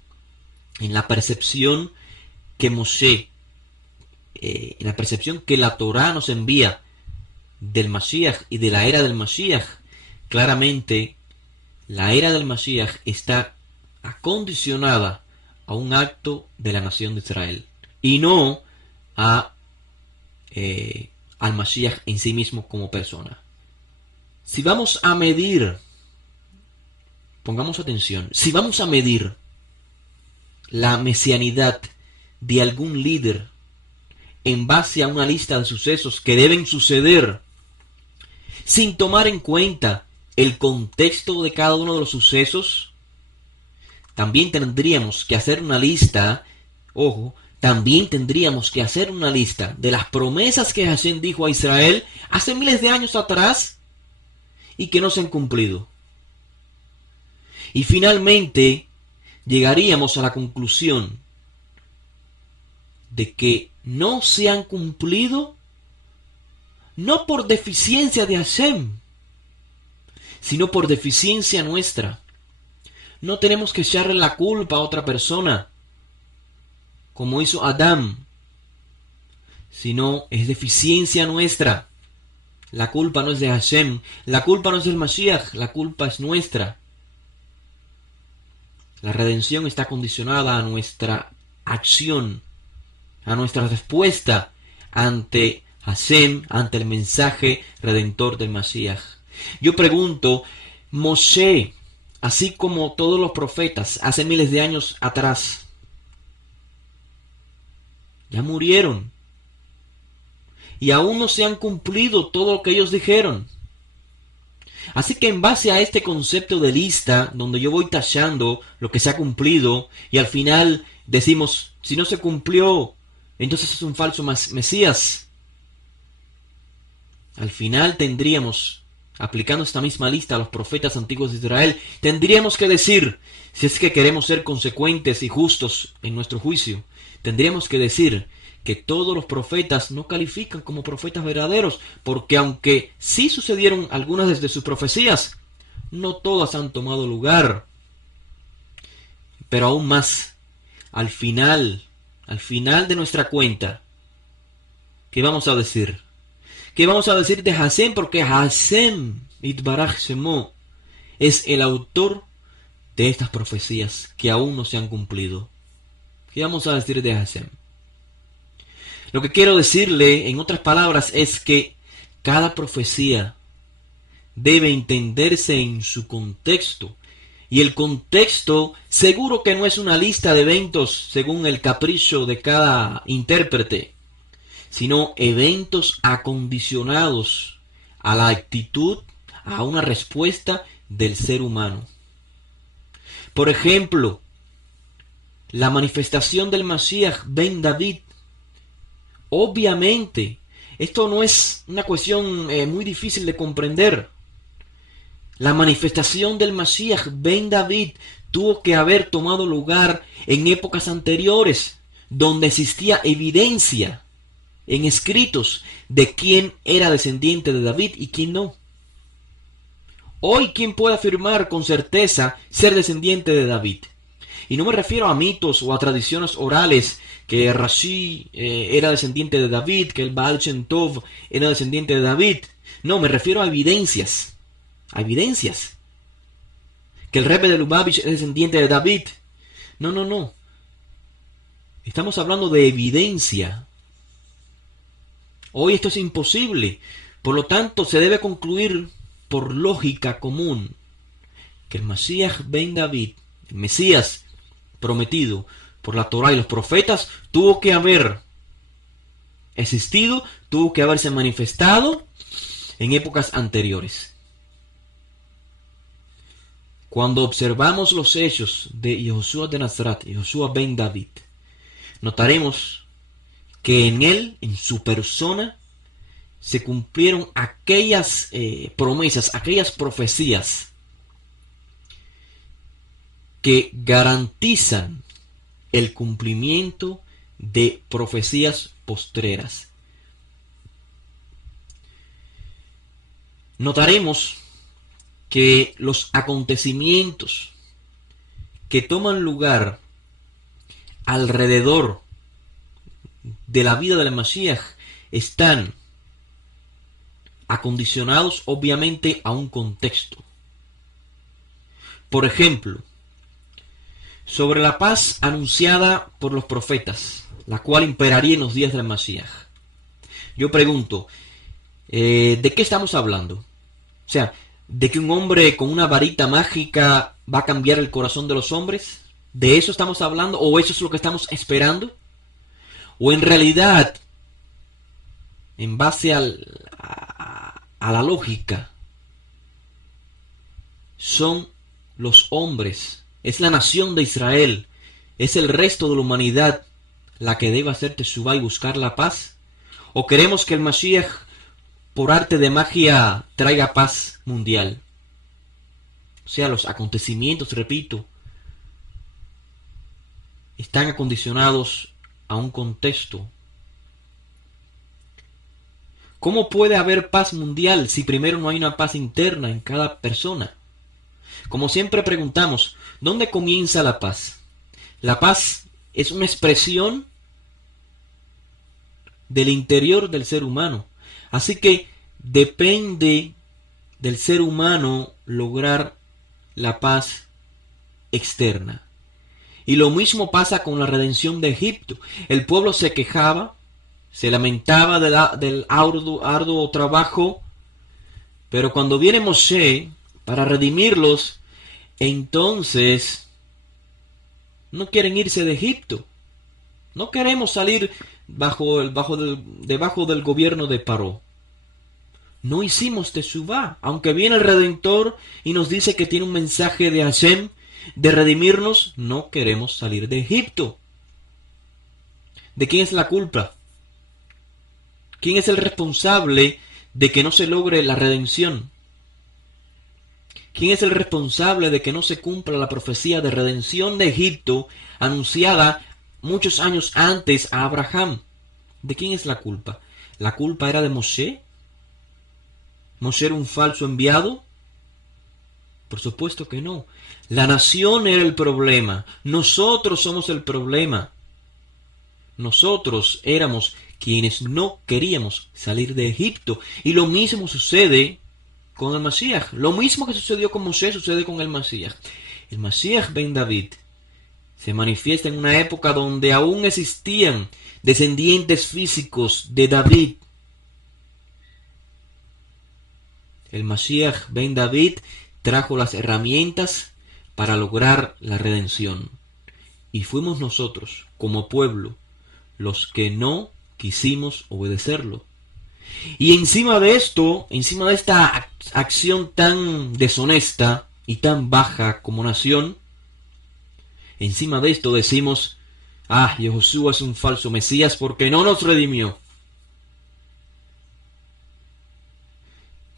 en la percepción que Moshe, en la percepción que la Torá nos envía del Mashiach y de la era del Mashiach, claramente la era del Mashiach está acondicionada a un acto de la nación de Israel y no al Mashiach en sí mismo como persona. Si vamos a medir, pongamos atención, si vamos a medir la mesianidad de algún líder en base a una lista de sucesos que deben suceder, sin tomar en cuenta el contexto de cada uno de los sucesos, también tendríamos que hacer una lista, ojo, también tendríamos que hacer una lista de las promesas que Hashem dijo a Israel hace miles de años atrás y que no se han cumplido. Y finalmente llegaríamos a la conclusión de que no se han cumplido no por deficiencia de Hashem, sino por deficiencia nuestra. No tenemos que echarle la culpa a otra persona, como hizo Adán, sino es deficiencia nuestra. La culpa no es de Hashem, la culpa no es del Mashiach, la culpa es nuestra. La redención está condicionada a nuestra acción, a nuestra respuesta ante Hashem, ante el mensaje redentor del Mashiach. Yo pregunto, Moshe, así como todos los profetas hace miles de años atrás, ya murieron y aún no se han cumplido todo lo que ellos dijeron. Así que en base a este concepto de lista, donde yo voy tachando lo que se ha cumplido y al final decimos, si no se cumplió, entonces es un falso Mesías. Al final tendríamos, aplicando esta misma lista a los profetas antiguos de Israel, tendríamos que decir, si es que queremos ser consecuentes y justos en nuestro juicio, tendríamos que decir que todos los profetas no califican como profetas verdaderos, porque aunque sí sucedieron algunas de sus profecías, no todas han tomado lugar. Pero aún más, al final de nuestra cuenta, ¿qué vamos a decir? ¿Qué vamos a decir de Hashem? Porque Hashem, Itbaraj Shemo, es el autor de estas profecías que aún no se han cumplido. ¿Qué vamos a decir de Hashem? Lo que quiero decirle, en otras palabras, es que cada profecía debe entenderse en su contexto. Y el contexto seguro que no es una lista de eventos según el capricho de cada intérprete, sino eventos acondicionados a la actitud, a una respuesta del ser humano. Por ejemplo, la manifestación del Mashiach ben David. Obviamente, esto no es una cuestión muy difícil de comprender. La manifestación del Mashiach ben David tuvo que haber tomado lugar en épocas anteriores, donde existía evidencia en escritos de quién era descendiente de David y quién no. Hoy, ¿quién puede afirmar con certeza ser descendiente de David? Y no me refiero a mitos o a tradiciones orales, que Rashi era descendiente de David, que el Baal Shem Tov era descendiente de David. No, me refiero a evidencias. A evidencias. Que el Rebbe de Lubavitch es descendiente de David. No. Estamos hablando de evidencia. Hoy esto es imposible. Por lo tanto, se debe concluir por lógica común que el Mashiach ben David, el Mesías prometido por la Torá y los profetas, tuvo que haber existido, tuvo que haberse manifestado en épocas anteriores. Cuando observamos los hechos de Yehoshua de Nazaret, Yehoshua ben David, notaremos que en él, en su persona, se cumplieron aquellas promesas, aquellas profecías que garantizan el cumplimiento de profecías postreras. Notaremos que los acontecimientos que toman lugar alrededor de la vida del Mashiach están acondicionados obviamente a un contexto. Por ejemplo, sobre la paz anunciada por los profetas, la cual imperaría en los días del Mashiach. Yo pregunto, ¿de qué estamos hablando? O sea, ¿de que un hombre con una varita mágica va a cambiar el corazón de los hombres? ¿De eso estamos hablando? ¿O eso es lo que estamos esperando? ¿O en realidad, en base a la lógica, son los hombres, es la nación de Israel, es el resto de la humanidad la que debe hacer teshuvá y buscar la paz? ¿O queremos que el Mashiach, por arte de magia, traiga paz mundial? O sea, los acontecimientos, repito, están acondicionados a un contexto. ¿Cómo puede haber paz mundial si primero no hay una paz interna en cada persona? Como siempre preguntamos, ¿dónde comienza la paz? La paz es una expresión del interior del ser humano. Así que depende del ser humano lograr la paz externa. Y lo mismo pasa con la redención de Egipto. El pueblo se quejaba, se lamentaba del arduo trabajo, pero cuando viene Moshe para redimirlos, entonces no quieren irse de Egipto. No queremos salir debajo del gobierno de Paró. No hicimos teshuvá, aunque viene el Redentor y nos dice que tiene un mensaje de Hashem de redimirnos, no queremos salir de Egipto. ¿De quién es la culpa? ¿Quién es el responsable de que no se logre la redención? ¿Quién es el responsable de que no se cumpla la profecía de redención de Egipto anunciada muchos años antes a Abraham? ¿De quién es la culpa? ¿La culpa era de Moshe? ¿Moshe era un falso enviado? Por supuesto que no. La nación era el problema. Nosotros somos el problema. Nosotros éramos quienes no queríamos salir de Egipto. Y lo mismo sucede con el Mashiach. Lo mismo que sucedió con Moshe sucede con el Mashiach. El Mashiach ben David se manifiesta en una época donde aún existían descendientes físicos de David. El Mashiach ben David trajo las herramientas para lograr la redención. Y fuimos nosotros, como pueblo, los que no quisimos obedecerlo. Y encima de esto, encima de esta acción tan deshonesta y tan baja como nación, encima de esto decimos, Yehoshua es un falso Mesías porque no nos redimió.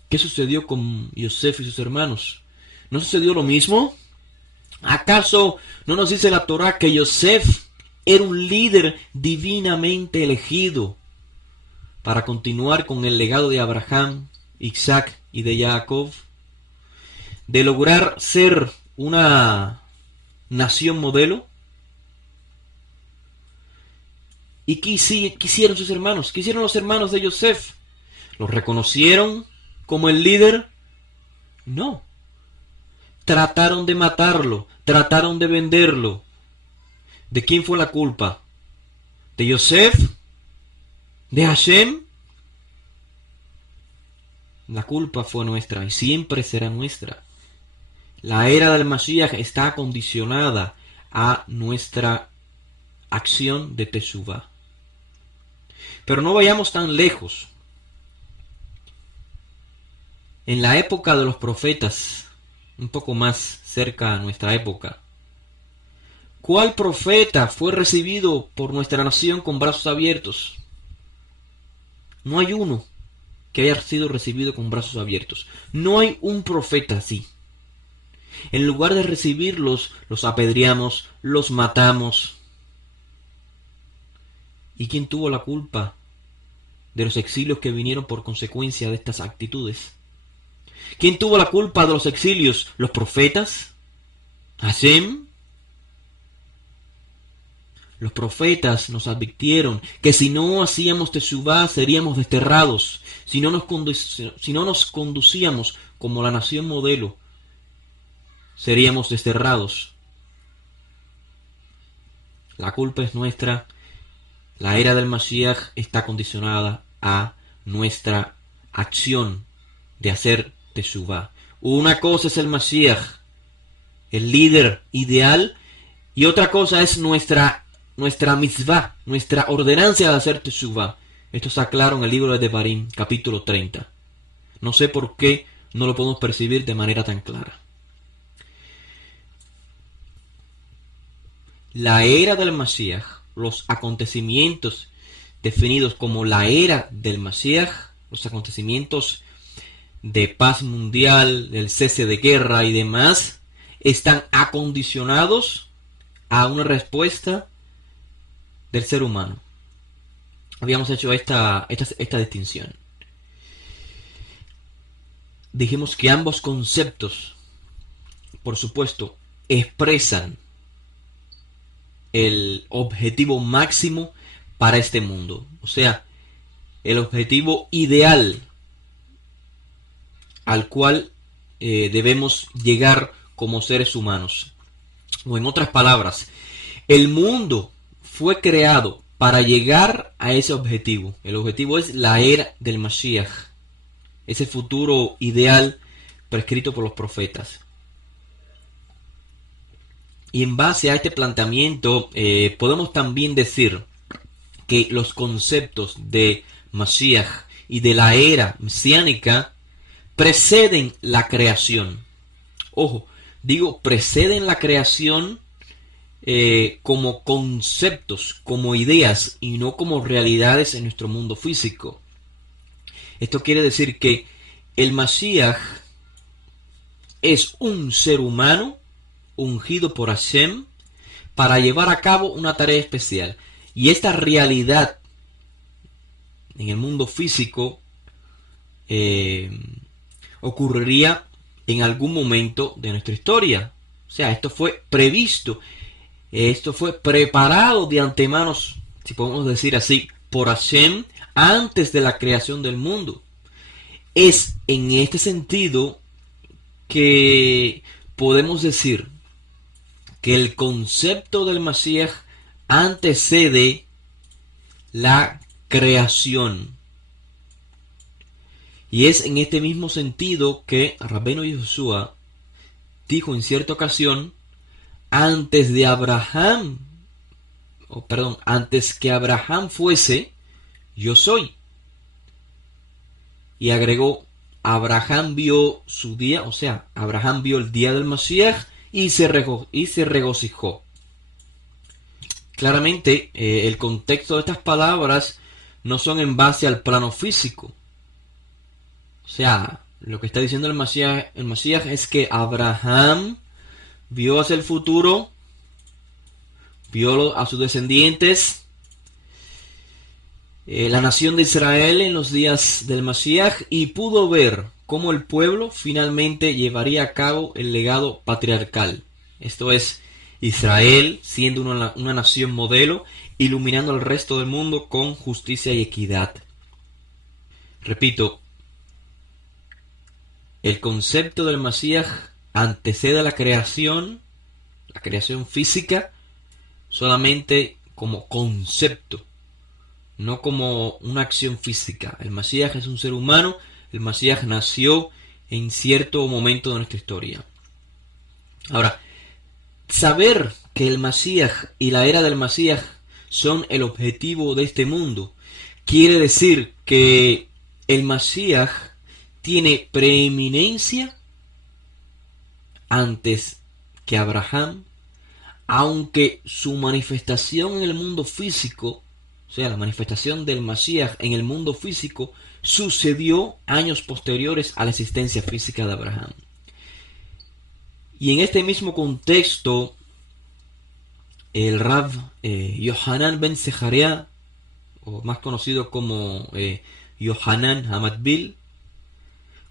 ¿Qué sucedió con Yosef y sus hermanos? ¿No sucedió lo mismo? ¿Acaso no nos dice la Torá que Yosef era un líder divinamente elegido para continuar con el legado de Abraham, Isaac y de Jacob? De lograr ser una nación modelo. ¿Y qué hicieron sus hermanos? ¿Qué hicieron los hermanos de Yosef? ¿Los reconocieron como el líder? No. Trataron de matarlo, trataron de venderlo. ¿De quién fue la culpa? ¿De Yosef? ¿De Hashem? La culpa fue nuestra y siempre será nuestra. La era del Mashiach está condicionada a nuestra acción de Teshuvah. Pero no vayamos tan lejos. En la época de los profetas, un poco más cerca a nuestra época, ¿cuál profeta fue recibido por nuestra nación con brazos abiertos? No hay uno que haya sido recibido con brazos abiertos. No hay un profeta así. En lugar de recibirlos, los apedreamos, los matamos. ¿Y quién tuvo la culpa de los exilios que vinieron por consecuencia de estas actitudes? ¿Quién tuvo la culpa de los exilios? ¿Los profetas? ¿Hashem? Los profetas nos advirtieron que si no hacíamos teshuvá seríamos desterrados, si no nos conducíamos como la nación modelo, seríamos desterrados. La culpa es nuestra. La era del Mashiach está condicionada a nuestra acción de hacer teshuvá. Una cosa es el Mashiach, el líder ideal, y otra cosa es nuestra mitzvah, nuestra ordenanza de hacer teshuvá. Esto está claro en el libro de Devarim, capítulo 30. No sé por qué no lo podemos percibir de manera tan clara. La era del Mashiach, los acontecimientos definidos como la era del Mashiach, los acontecimientos de paz mundial, del cese de guerra y demás, están acondicionados a una respuesta del ser humano. Habíamos hecho esta distinción. Dijimos que ambos conceptos, por supuesto, expresan el objetivo máximo para este mundo. O sea, el objetivo ideal al cual debemos llegar como seres humanos. O en otras palabras, el mundo fue creado para llegar a ese objetivo. El objetivo es la era del Mashiach, ese futuro ideal prescrito por los profetas. Y en base a este planteamiento podemos también decir que los conceptos de Mashiach y de la era mesiánica preceden la creación. Ojo, digo preceden la creación como conceptos, como ideas y no como realidades en nuestro mundo físico. Esto quiere decir que el Mashiach es un ser humano ungido por Hashem para llevar a cabo una tarea especial. Y esta realidad en el mundo físico ocurriría en algún momento de nuestra historia. O sea, esto fue previsto, esto fue preparado de antemano, si podemos decir así, por Hashem antes de la creación del mundo. Es en este sentido que podemos decir que el concepto del Mashiach antecede la creación. Y es en este mismo sentido que Rabbeinu Yehoshua dijo en cierta ocasión, antes que Abraham fuese, yo soy. Y agregó, Abraham vio su día, o sea, Abraham vio el día del Mashiach y se regocijó. Claramente, el contexto de estas palabras no son en base al plano físico. O sea, lo que está diciendo el Mashiach es que Abraham vio hacia el futuro, vio a sus descendientes, la nación de Israel en los días del Mashiach, y pudo ver cómo el pueblo finalmente llevaría a cabo el legado patriarcal. Esto es, Israel siendo una nación modelo, iluminando al resto del mundo con justicia y equidad. Repito, el concepto del Mashiach antecede la creación física, solamente como concepto, no como una acción física. El Mashiach es un ser humano, el Mashiach nació en cierto momento de nuestra historia. Ahora, saber que el Mashiach y la era del Mashiach son el objetivo de este mundo quiere decir que el Mashiach tiene preeminencia antes que Abraham, aunque su manifestación en el mundo físico, o sea, la manifestación del Mashiach en el mundo físico, sucedió años posteriores a la existencia física de Abraham. Y en este mismo contexto, el Rav Yohanan ben Zecharia, o más conocido como Yohanan Hamadbil,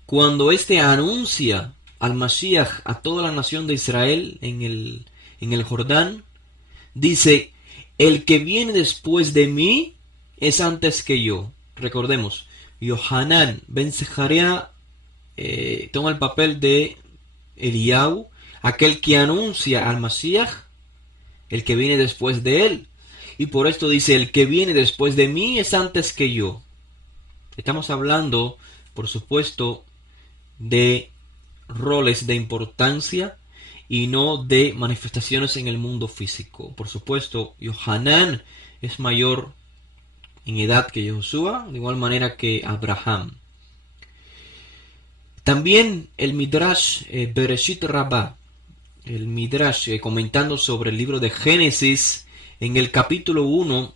cuando éste anuncia al Mashiach a toda la nación de Israel en el Jordán, dice: el que viene después de mí es antes que yo. Recordemos, Yohanan ben Zecharia toma el papel de Eliyahu, aquel que anuncia al Mashiach, el que viene después de él. Y por esto dice: el que viene después de mí es antes que yo. Estamos hablando, por supuesto, de roles de importancia y no de manifestaciones en el mundo físico. Por supuesto, Yohanan es mayor en edad que Josué, de igual manera que Abraham. También el Midrash Bereshit Rabbah, el Midrash comentando sobre el libro de Génesis, en el capítulo 1,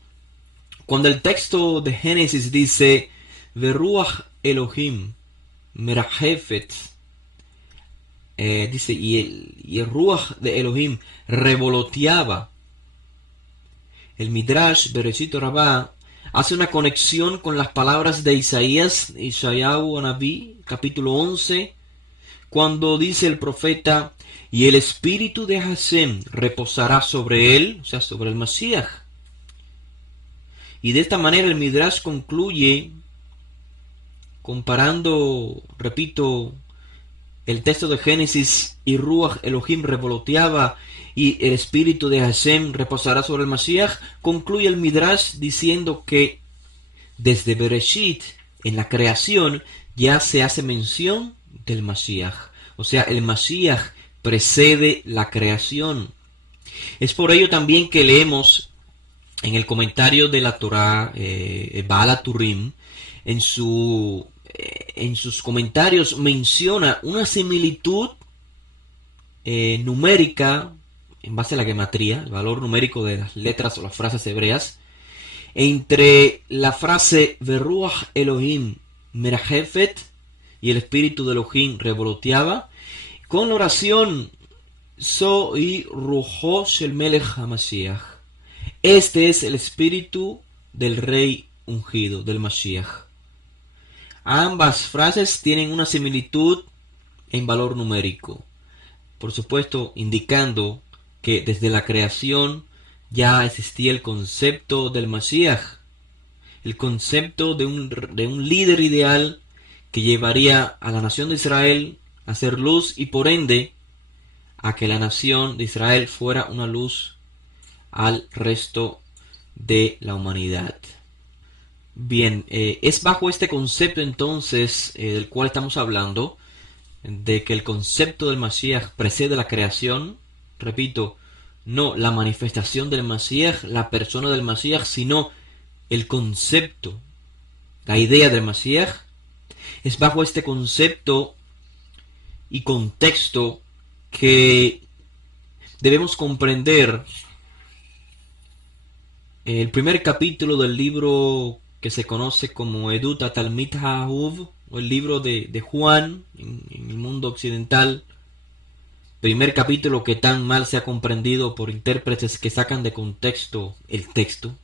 cuando el texto de Génesis dice: Veruach Elohim merajefet, dice, y el Ruach de Elohim revoloteaba. El Midrash Bereshit Rabbah hace una conexión con las palabras de Isaías, Ishayahu Anabí, capítulo 11, cuando dice el profeta: y el espíritu de Hashem reposará sobre él, o sea, sobre el Mashiach. Y de esta manera el Midrash concluye comparando, repito, el texto de Génesis: y Ruach Elohim revoloteaba y el espíritu de Hashem reposará sobre el Mashiach. Concluye el Midrash diciendo que desde Bereshit, en la creación, ya se hace mención del Mashiach. O sea, el Mashiach precede la creación. Es por ello también que leemos en el comentario de la Torá, Baal HaTurim, en sus comentarios menciona una similitud numérica en base a la gematría, el valor numérico de las letras o las frases hebreas, entre la frase Veruach Elohim merajefet y el espíritu de Elohim revoloteaba, con la oración Soy Rujo Shel Melech HaMashiach. Este es el espíritu del rey ungido, del Mashiach. Ambas frases tienen una similitud en valor numérico, por supuesto indicando que desde la creación ya existía el concepto del Mashiach, el concepto de un líder ideal que llevaría a la nación de Israel a ser luz y por ende a que la nación de Israel fuera una luz al resto de la humanidad. Bien, es bajo este concepto entonces del cual estamos hablando, de que el concepto del Mashiach precede la creación. Repito, no la manifestación del Mashiach, la persona del Mashiach, sino el concepto, la idea del Mashiach. Es bajo este concepto y contexto que debemos comprender el primer capítulo del libro que se conoce como Edut Talmid HaAhuv, o el libro de Juan en el mundo occidental. Primer capítulo que tan mal se ha comprendido por intérpretes que sacan de contexto el texto.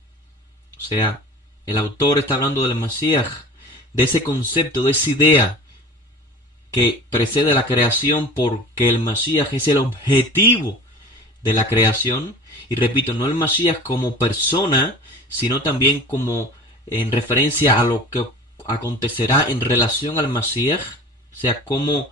O sea, el autor está hablando del Mashiach, de ese concepto, de esa idea que precede la creación, porque el Mashiach es el objetivo de la creación. Y repito, no el Mashiach como persona, sino también como en referencia a lo que acontecerá en relación al Mashiach, o sea, como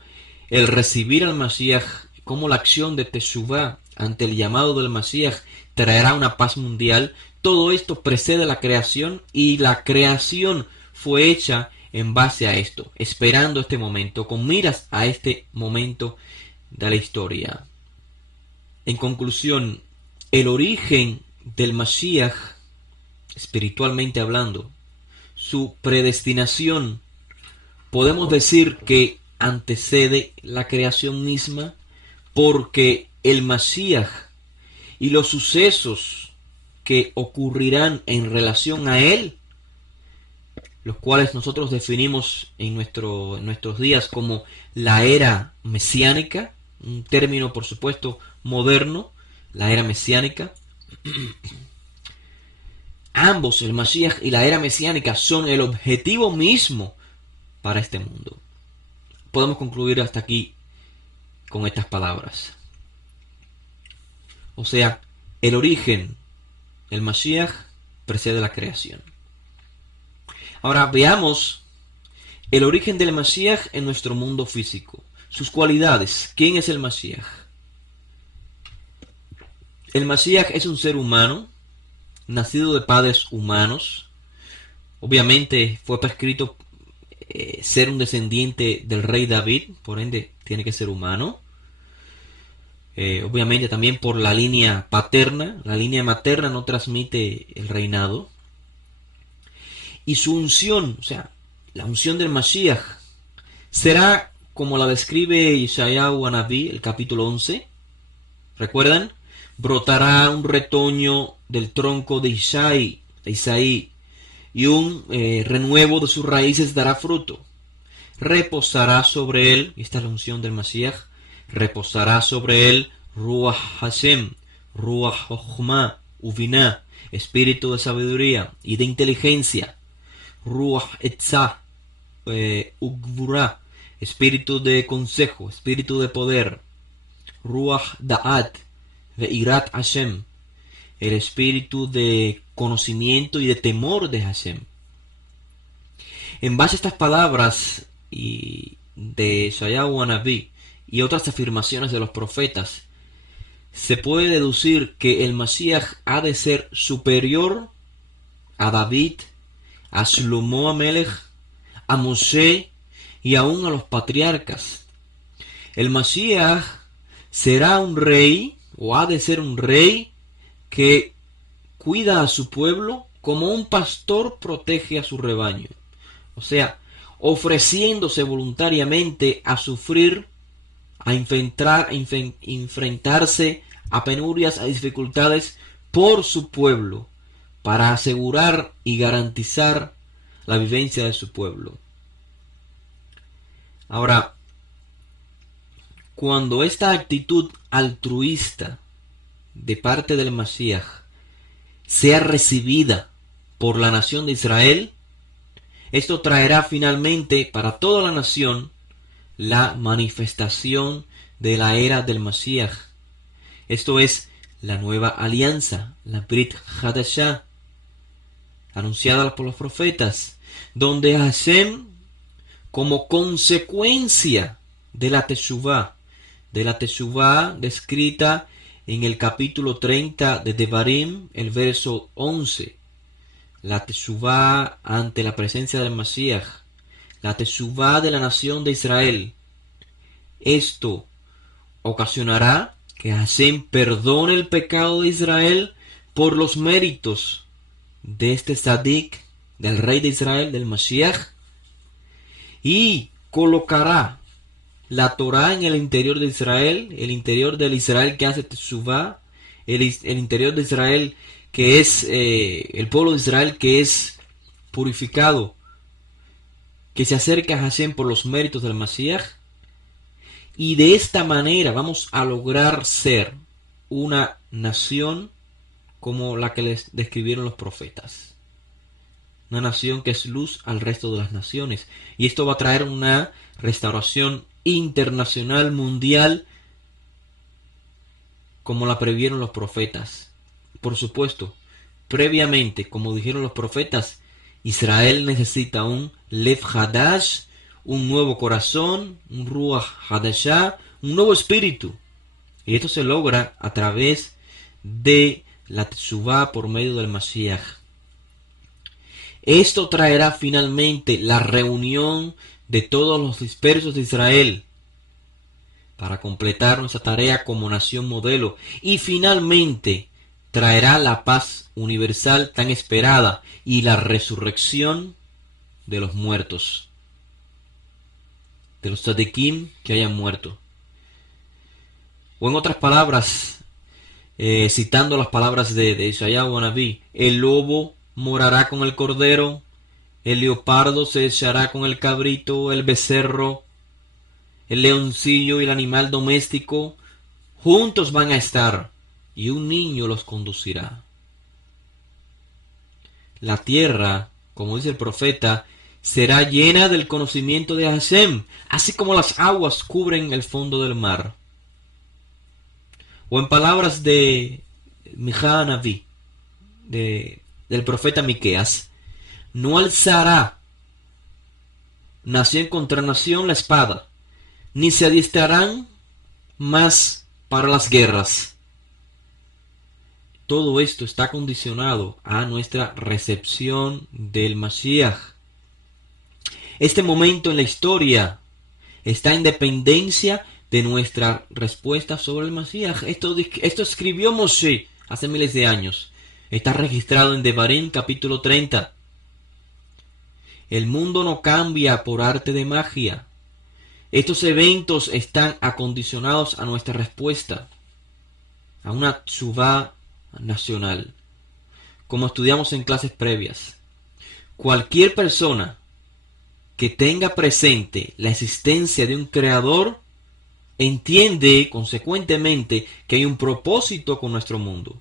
el recibir al Mashiach, como la acción de Teshuvah ante el llamado del Mashiach traerá una paz mundial. Todo esto precede la creación y la creación fue hecha en base a esto, esperando este momento, con miras a este momento de la historia. En conclusión, el origen del Mashiach, espiritualmente hablando, su predestinación, podemos decir que antecede la creación misma, porque el Mashiach y los sucesos que ocurrirán en relación a él, los cuales nosotros definimos en nuestros días como la era mesiánica, un término por supuesto moderno, la era mesiánica. Ambos, el Mashiach y la era mesiánica, son el objetivo mismo para este mundo. Podemos concluir hasta aquí con estas palabras. O sea, el origen, el Mashiach, precede la creación. Ahora veamos el origen del Mashiach en nuestro mundo físico. Sus cualidades. ¿Quién es el Mashiach? El Mashiach es un ser humano, nacido de padres humanos. Obviamente fue prescrito ser un descendiente del rey David, por ende tiene que ser humano. Obviamente también por la línea paterna. La línea materna no transmite el reinado. Y su unción, o sea, la unción del Mashiach, será como la describe Yeshayahu Anabí, el capítulo 11. ¿Recuerdan? Brotará un retoño del tronco de Isaí, y un renuevo de sus raíces dará fruto. Reposará sobre él, y esta es la unción del Mashiach, reposará sobre él Ruach Hashem, Ruach Chochmah, Uvinah, espíritu de sabiduría y de inteligencia, Ruach Etzah, Ugvurah, espíritu de consejo, espíritu de poder, Ruach Da'at, Veirat Hashem, el espíritu de conocimiento y de temor de Hashem. En base a estas palabras y de Yeshayahu Anabí y otras afirmaciones de los profetas, se puede deducir que el Mashiach ha de ser superior a David, a Shlomo Amelech, a Moshe y aún a los patriarcas. El Mashiach será un rey, o ha de ser un rey, que cuida a su pueblo como un pastor protege a su rebaño. O sea, ofreciéndose voluntariamente a sufrir, a enfrentarse a penurias, a dificultades por su pueblo, para asegurar y garantizar la vivencia de su pueblo. Ahora, cuando esta actitud altruista de parte del Mashiach sea recibida por la nación de Israel, esto traerá finalmente para toda la nación la manifestación de la era del Mashiach. Esto es la nueva alianza, la Brit Hadashah, anunciada por los profetas, donde Hashem, como consecuencia de la Teshuvah descrita en el capítulo 30 de Devarim, el verso 11, la Teshuvah ante la presencia del Mashiach, la Teshuvah de la nación de Israel. Esto ocasionará que Hashem perdone el pecado de Israel por los méritos de este Tzadik, del rey de Israel, del Mashiach, y colocará la Torah en el interior de Israel, el interior del Israel que hace Teshuvah, el interior de Israel que es el pueblo de Israel que es purificado, que se acerca a Hashem por los méritos del Mashiach, y de esta manera vamos a lograr ser una nación como la que les describieron los profetas, una nación que es luz al resto de las naciones, y esto va a traer una restauración internacional, mundial, como la previeron los profetas. Por supuesto, previamente, como dijeron los profetas, Israel necesita un Lev Hadash, un nuevo corazón, un Ruach Hadashah, un nuevo espíritu. Y esto se logra a través de la Teshuvah por medio del Mashiach. Esto traerá finalmente la reunión de todos los dispersos de Israel, para completar nuestra tarea como nación modelo y finalmente traerá la paz universal tan esperada y la resurrección de los muertos, de los tzadikim que hayan muerto. O en otras palabras, citando las palabras de Isaías Wanabí, el lobo morará con el cordero, el leopardo se echará con el cabrito, el becerro, el leoncillo y el animal doméstico, juntos van a estar, y un niño los conducirá. La tierra, como dice el profeta, será llena del conocimiento de Hashem, así como las aguas cubren el fondo del mar. O en palabras de Mijá Naví, del profeta Miqueas, no alzará nación contra nación la espada, ni se adiestrarán más para las guerras. Todo esto está condicionado a nuestra recepción del Mashiach. Este momento en la historia está en dependencia de nuestra respuesta sobre el Mashiach. Esto escribió Moshe hace miles de años. Está registrado en Devarim capítulo 30. El mundo no cambia por arte de magia. Estos eventos están acondicionados a nuestra respuesta, a una tshuvá nacional, como estudiamos en clases previas. Cualquier persona que tenga presente la existencia de un creador entiende consecuentemente que hay un propósito con nuestro mundo.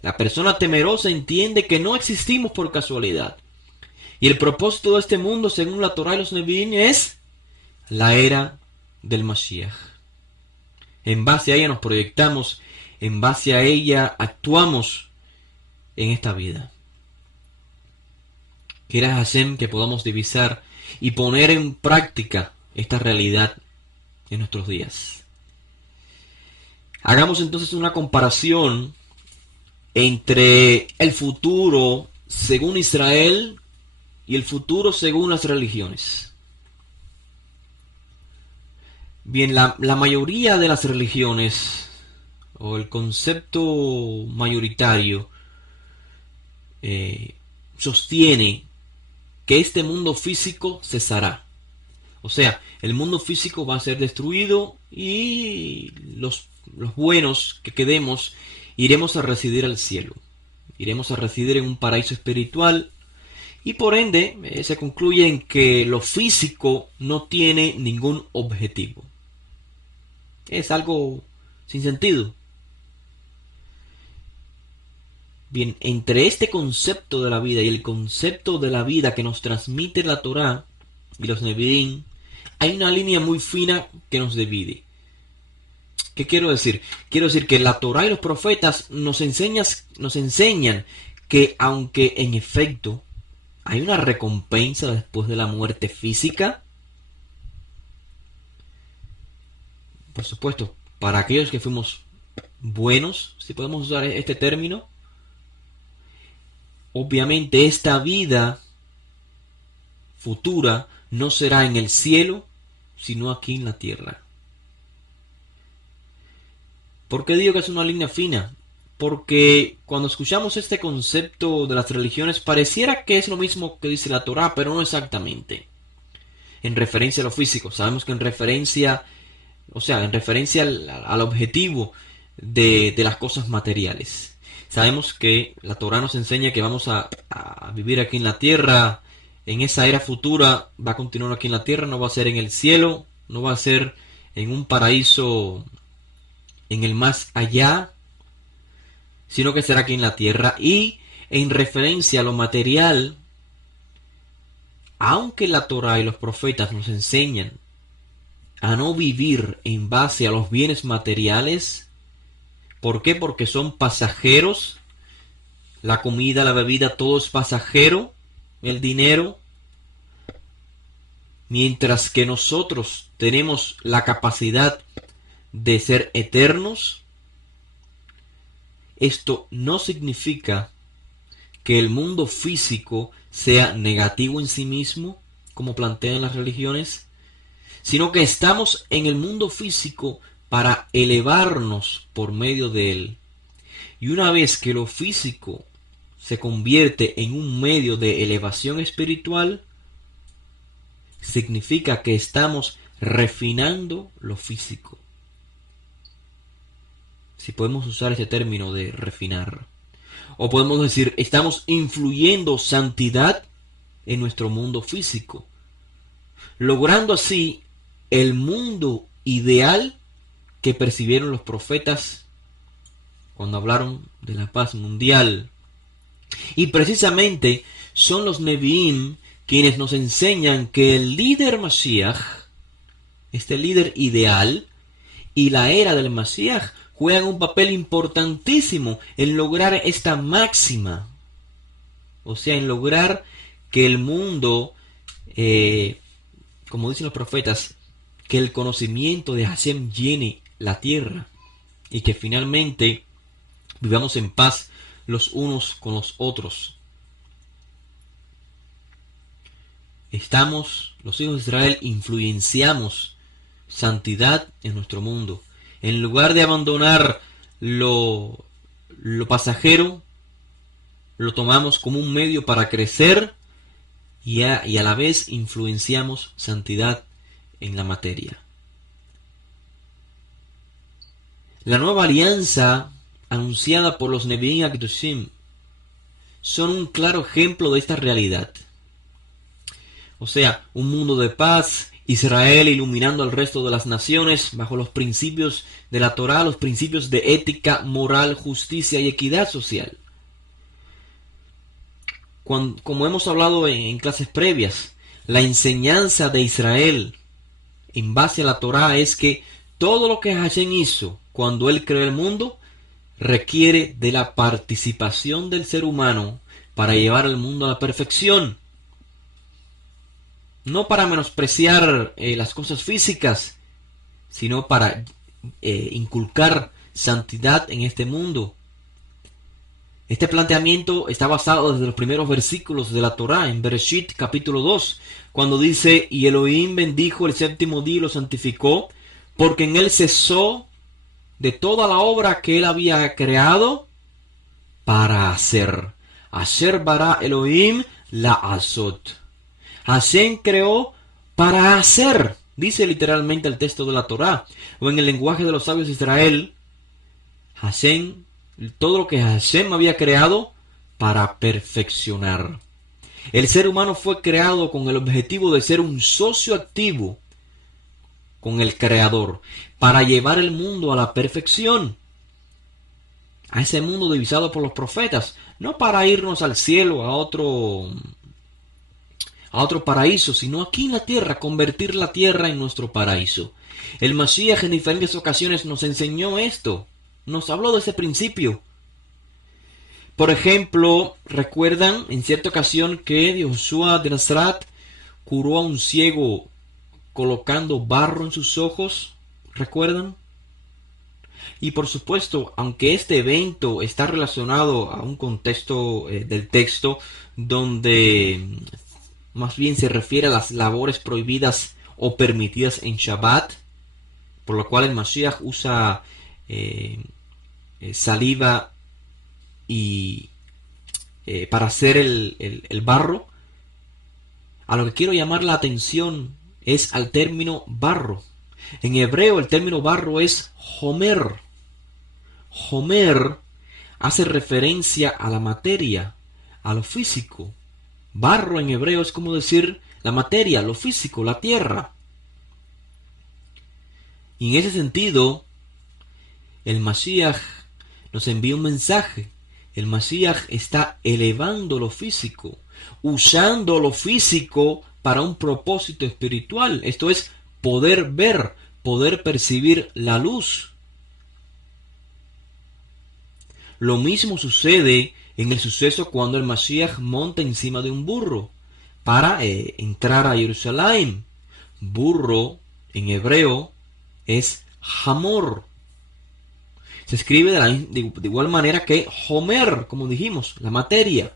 La persona temerosa entiende que no existimos por casualidad. Y el propósito de este mundo, según la Torá y los Nevi'im, es la era del Mashiach. En base a ella nos proyectamos, en base a ella actuamos en esta vida. Quiera Hashem que podamos divisar y poner en práctica esta realidad en nuestros días. Hagamos entonces una comparación entre el futuro según Israel y el futuro según las religiones. Bien, la mayoría de las religiones, o el concepto mayoritario, sostiene que este mundo físico cesará. O sea, el mundo físico va a ser destruido y los buenos que quedemos iremos a residir al cielo. Iremos a residir en un paraíso espiritual y por ende se concluye en que lo físico no tiene ningún objetivo. Es algo sin sentido. Bien, entre este concepto de la vida y el concepto de la vida que nos transmite la Torá y los Nevi'im, hay una línea muy fina que nos divide. ¿Qué quiero decir? Quiero decir que la Torá y los profetas nos enseñan que aunque en efecto hay una recompensa después de la muerte física, por supuesto, para aquellos que fuimos buenos, si podemos usar este término, obviamente esta vida futura no será en el cielo, sino aquí en la tierra. ¿Por qué digo que es una línea fina? Porque cuando escuchamos este concepto de las religiones pareciera que es lo mismo que dice la Torá, pero no exactamente. En referencia a lo físico, sabemos que en referencia al objetivo de las cosas materiales. Sabemos que la Torá nos enseña que vamos a vivir aquí en la tierra, en esa era futura va a continuar aquí en la tierra, no va a ser en el cielo, no va a ser en un paraíso en el más allá, sino que será aquí en la tierra. Y en referencia a lo material, aunque la Torá y los profetas nos enseñan a no vivir en base a los bienes materiales, ¿por qué? Porque son pasajeros. La comida, la bebida, todo es pasajero, el dinero. Mientras que nosotros tenemos la capacidad de ser eternos, esto no significa que el mundo físico sea negativo en sí mismo, como plantean las religiones, sino que estamos en el mundo físico para elevarnos por medio de él. Y una vez que lo físico se convierte en un medio de elevación espiritual, significa que estamos refinando lo físico. Si podemos usar ese término de refinar. O podemos decir, estamos influyendo santidad en nuestro mundo físico, logrando así el mundo ideal que percibieron los profetas cuando hablaron de la paz mundial. Y precisamente son los Nevi'im quienes nos enseñan que el líder Mashiach, este líder ideal, y la era del Mashiach juegan un papel importantísimo en lograr esta máxima. O sea, en lograr que el mundo, como dicen los profetas, que el conocimiento de Hashem llene la tierra y que finalmente vivamos en paz los unos con los otros. Estamos, los hijos de Israel, influenciamos santidad en nuestro mundo. En lugar de abandonar lo pasajero, lo tomamos como un medio para crecer y a la vez influenciamos santidad en la materia. La nueva alianza anunciada por los Nevi'im Akdoshim son un claro ejemplo de esta realidad. O sea, un mundo de paz, Israel iluminando al resto de las naciones bajo los principios de la Torá, los principios de ética, moral, justicia y equidad social. Como hemos hablado en clases previas, la enseñanza de Israel en base a la Torá es que todo lo que Hashem hizo cuando Él creó el mundo requiere de la participación del ser humano para llevar el mundo a la perfección. No para menospreciar las cosas físicas, sino para inculcar santidad en este mundo. Este planteamiento está basado desde los primeros versículos de la Torá, en Bereshit capítulo 2, cuando dice, y Elohim bendijo el séptimo día y lo santificó, porque en él cesó de toda la obra que él había creado para hacer. Asher bara Elohim la azot. Hashem creó para hacer, dice literalmente el texto de la Torá, o en el lenguaje de los sabios de Israel, Hashem, todo lo que Hashem había creado para perfeccionar. El ser humano fue creado con el objetivo de ser un socio activo con el Creador, para llevar el mundo a la perfección, a ese mundo divisado por los profetas, no para irnos al cielo, a otro paraíso, sino aquí en la tierra, convertir la tierra en nuestro paraíso. El Mashiach en diferentes ocasiones nos enseñó esto, nos habló de ese principio. Por ejemplo, recuerdan en cierta ocasión que Yoshua de Nazaret curó a un ciego colocando barro en sus ojos, ¿recuerdan? Y por supuesto, aunque este evento está relacionado a un contexto del texto donde más bien se refiere a las labores prohibidas o permitidas en Shabbat, por lo cual el Mashiach usa saliva y para hacer el barro. A lo que quiero llamar la atención es al término barro. En hebreo el término barro es homer. Homer hace referencia a la materia, a lo físico. Barro en hebreo es como decir la materia, lo físico, la tierra. Y en ese sentido, el Mashiach nos envía un mensaje. El Mashiach está elevando lo físico, usando lo físico para un propósito espiritual. Esto es poder ver, poder percibir la luz. Lo mismo sucede en el suceso cuando el Mashiach monta encima de un burro para entrar a Jerusalén. Burro en hebreo es Hamor. Se escribe de igual manera que Homer, como dijimos, la materia.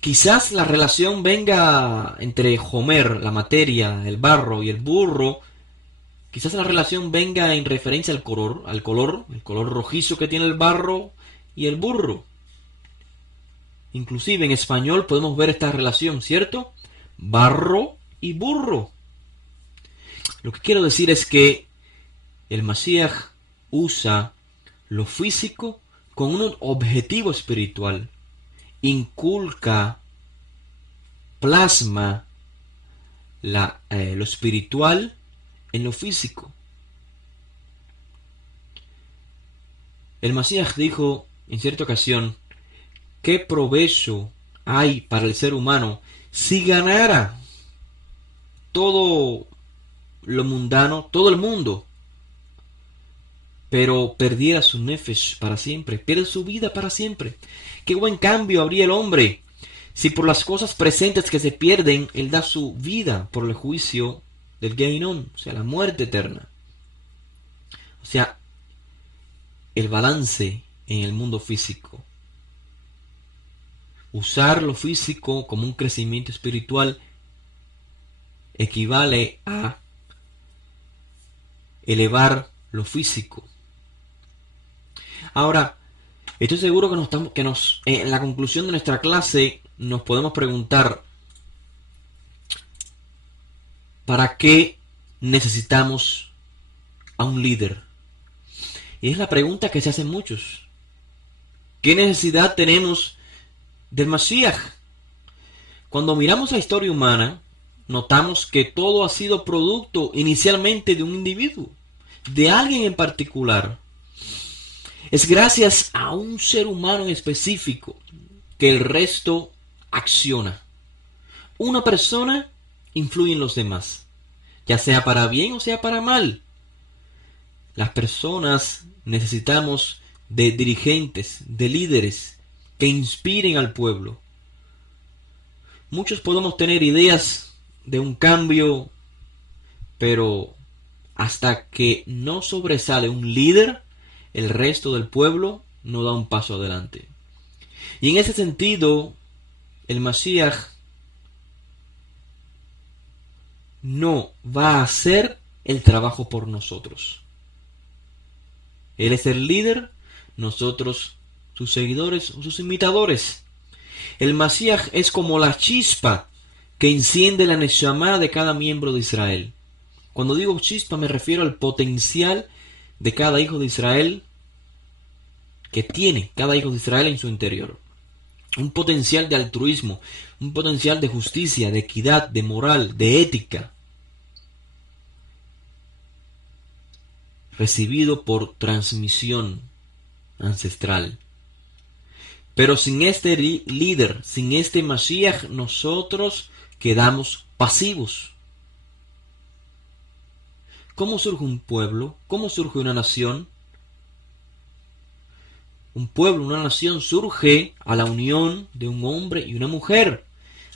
Quizás la relación venga entre Homer, la materia, el barro y el burro. Quizás la relación venga en referencia el color rojizo que tiene el barro y el burro. Inclusive en español podemos ver esta relación, ¿cierto? Barro y burro. Lo que quiero decir es que el Mashiach usa lo físico con un objetivo espiritual. Inculca, plasma lo espiritual en lo físico. El Mashiach dijo en cierta ocasión: ¿qué provecho hay para el ser humano si ganara todo lo mundano, todo el mundo, pero perdiera su nefesh para siempre, pierde su vida para siempre? ¿Qué buen cambio habría el hombre si por las cosas presentes que se pierden, él da su vida por el juicio del Geinom, o sea, la muerte eterna? O sea, el balance en el mundo físico. Usar lo físico como un crecimiento espiritual equivale a elevar lo físico. Ahora, estoy seguro que en la conclusión de nuestra clase nos podemos preguntar: ¿para qué necesitamos a un líder? Y es la pregunta que se hacen muchos. ¿Qué necesidad tenemos del Mashiach? Cuando miramos la historia humana, notamos que todo ha sido producto inicialmente de un individuo, de alguien en particular. Es gracias a un ser humano en específico que el resto acciona. Una persona influye en los demás, ya sea para bien o sea para mal. Las personas necesitamos de dirigentes, de líderes que inspiren al pueblo. Muchos podemos tener ideas de un cambio, pero hasta que no sobresale un líder, el resto del pueblo no da un paso adelante. Y en ese sentido, el Mashiach no va a hacer el trabajo por nosotros. Él es el líder, nosotros sus seguidores o sus imitadores. El Mashiach es como la chispa que enciende la Neshama de cada miembro de Israel. Cuando digo chispa me refiero al potencial de cada hijo de Israel que tiene cada hijo de Israel en su interior. Un potencial de altruismo, un potencial de justicia, de equidad, de moral, de ética, recibido por transmisión ancestral. Pero sin este líder, sin este Mashiach, nosotros quedamos pasivos. ¿Cómo surge un pueblo? ¿Cómo surge una nación? Un pueblo, una nación surge a la unión de un hombre y una mujer.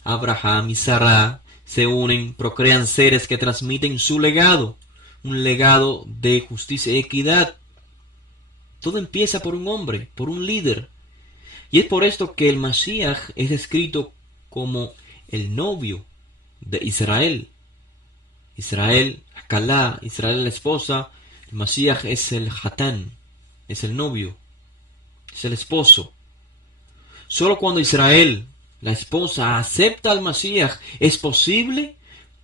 Abraham y Sarah se unen, procrean seres que transmiten su legado, un legado de justicia y equidad. Todo empieza por un hombre, por un líder. Y es por esto que el Mashiach es descrito como el novio de Israel. Israel, Kalá, Israel la esposa, el Mashiach es el Hatán, es el novio, es el esposo. Solo cuando Israel, la esposa, acepta al Mashiach, es posible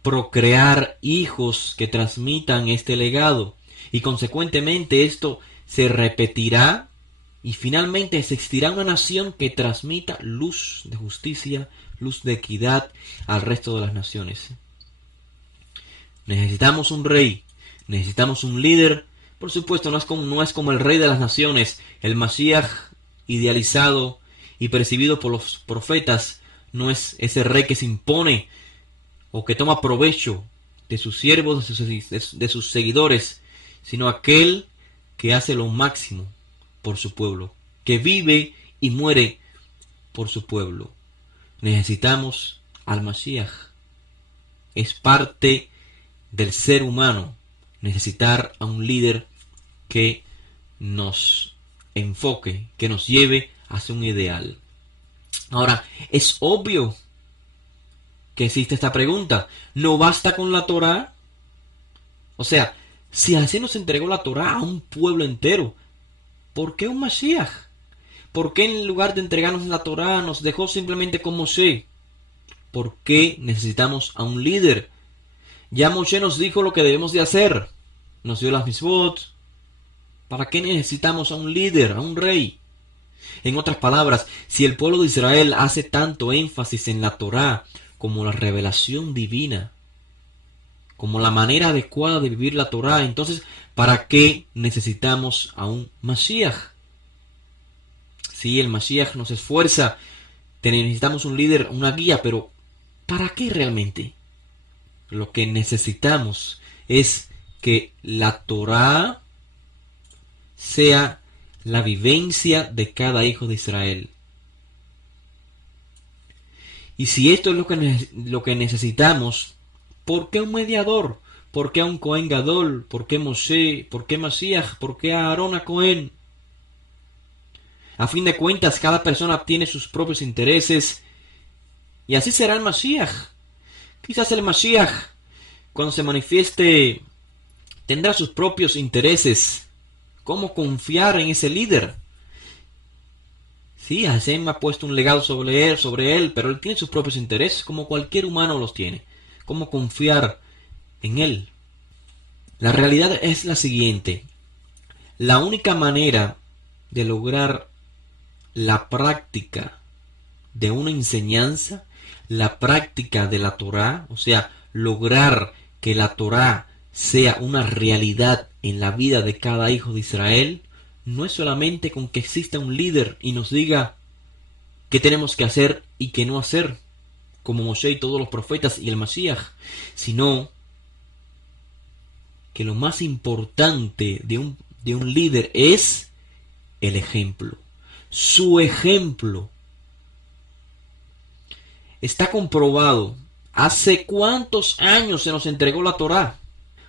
procrear hijos que transmitan este legado. Y consecuentemente esto se repetirá y finalmente existirá una nación que transmita luz de justicia, luz de equidad al resto de las naciones. Necesitamos un rey, necesitamos un líder. Por supuesto, no es como el rey de las naciones. El Mashiach idealizado y percibido por los profetas no es ese rey que se impone o que toma provecho de sus siervos, de sus seguidores, sino aquel que hace lo máximo por su pueblo, que vive y muere por su pueblo. Necesitamos al Mashiach. Es parte del ser humano necesitar a un líder que nos enfoque, que nos lleve hacia un ideal. Ahora, es obvio que existe esta pregunta. ¿No basta con la Torá? O sea, si así nos entregó la Torá a un pueblo entero, ¿por qué un Mashiach? ¿Por qué en lugar de entregarnos la Torá nos dejó simplemente con Moshe? ¿Por qué necesitamos a un líder? Ya Moshe nos dijo lo que debemos de hacer. Nos dio las misbot. ¿Para qué necesitamos a un líder, a un rey? En otras palabras, si el pueblo de Israel hace tanto énfasis en la Torá como la revelación divina, como la manera adecuada de vivir la Torá, entonces, ¿para qué necesitamos a un Mashiach? Si el Mashiach nos esfuerza, necesitamos un líder, una guía, pero ¿para qué realmente? Lo que necesitamos es que la Torá sea la vivencia de cada hijo de Israel. Y si esto es lo que necesitamos, ¿por qué un mediador? ¿Por qué a un Cohen Gadol? ¿Por qué Moshe? ¿Por qué Mashiach? ¿Por qué a Aarón a Cohen? A fin de cuentas, cada persona tiene sus propios intereses y así será el Mashiach. Quizás el Mashiach, cuando se manifieste, tendrá sus propios intereses. ¿Cómo confiar en ese líder? Sí, Hashem ha puesto un legado sobre él, pero él tiene sus propios intereses, como cualquier humano los tiene. ¿Cómo confiar en él? La realidad es la siguiente. La única manera de lograr la práctica de una enseñanza, la práctica de la Torá, o sea, lograr que la Torá sea una realidad en la vida de cada hijo de Israel, no es solamente con que exista un líder y nos diga qué tenemos que hacer y qué no hacer, como Moshe y todos los profetas y el Mashiach, sino que lo más importante de un líder es el ejemplo. Su ejemplo. Está comprobado. ¿Hace cuántos años se nos entregó la Torá?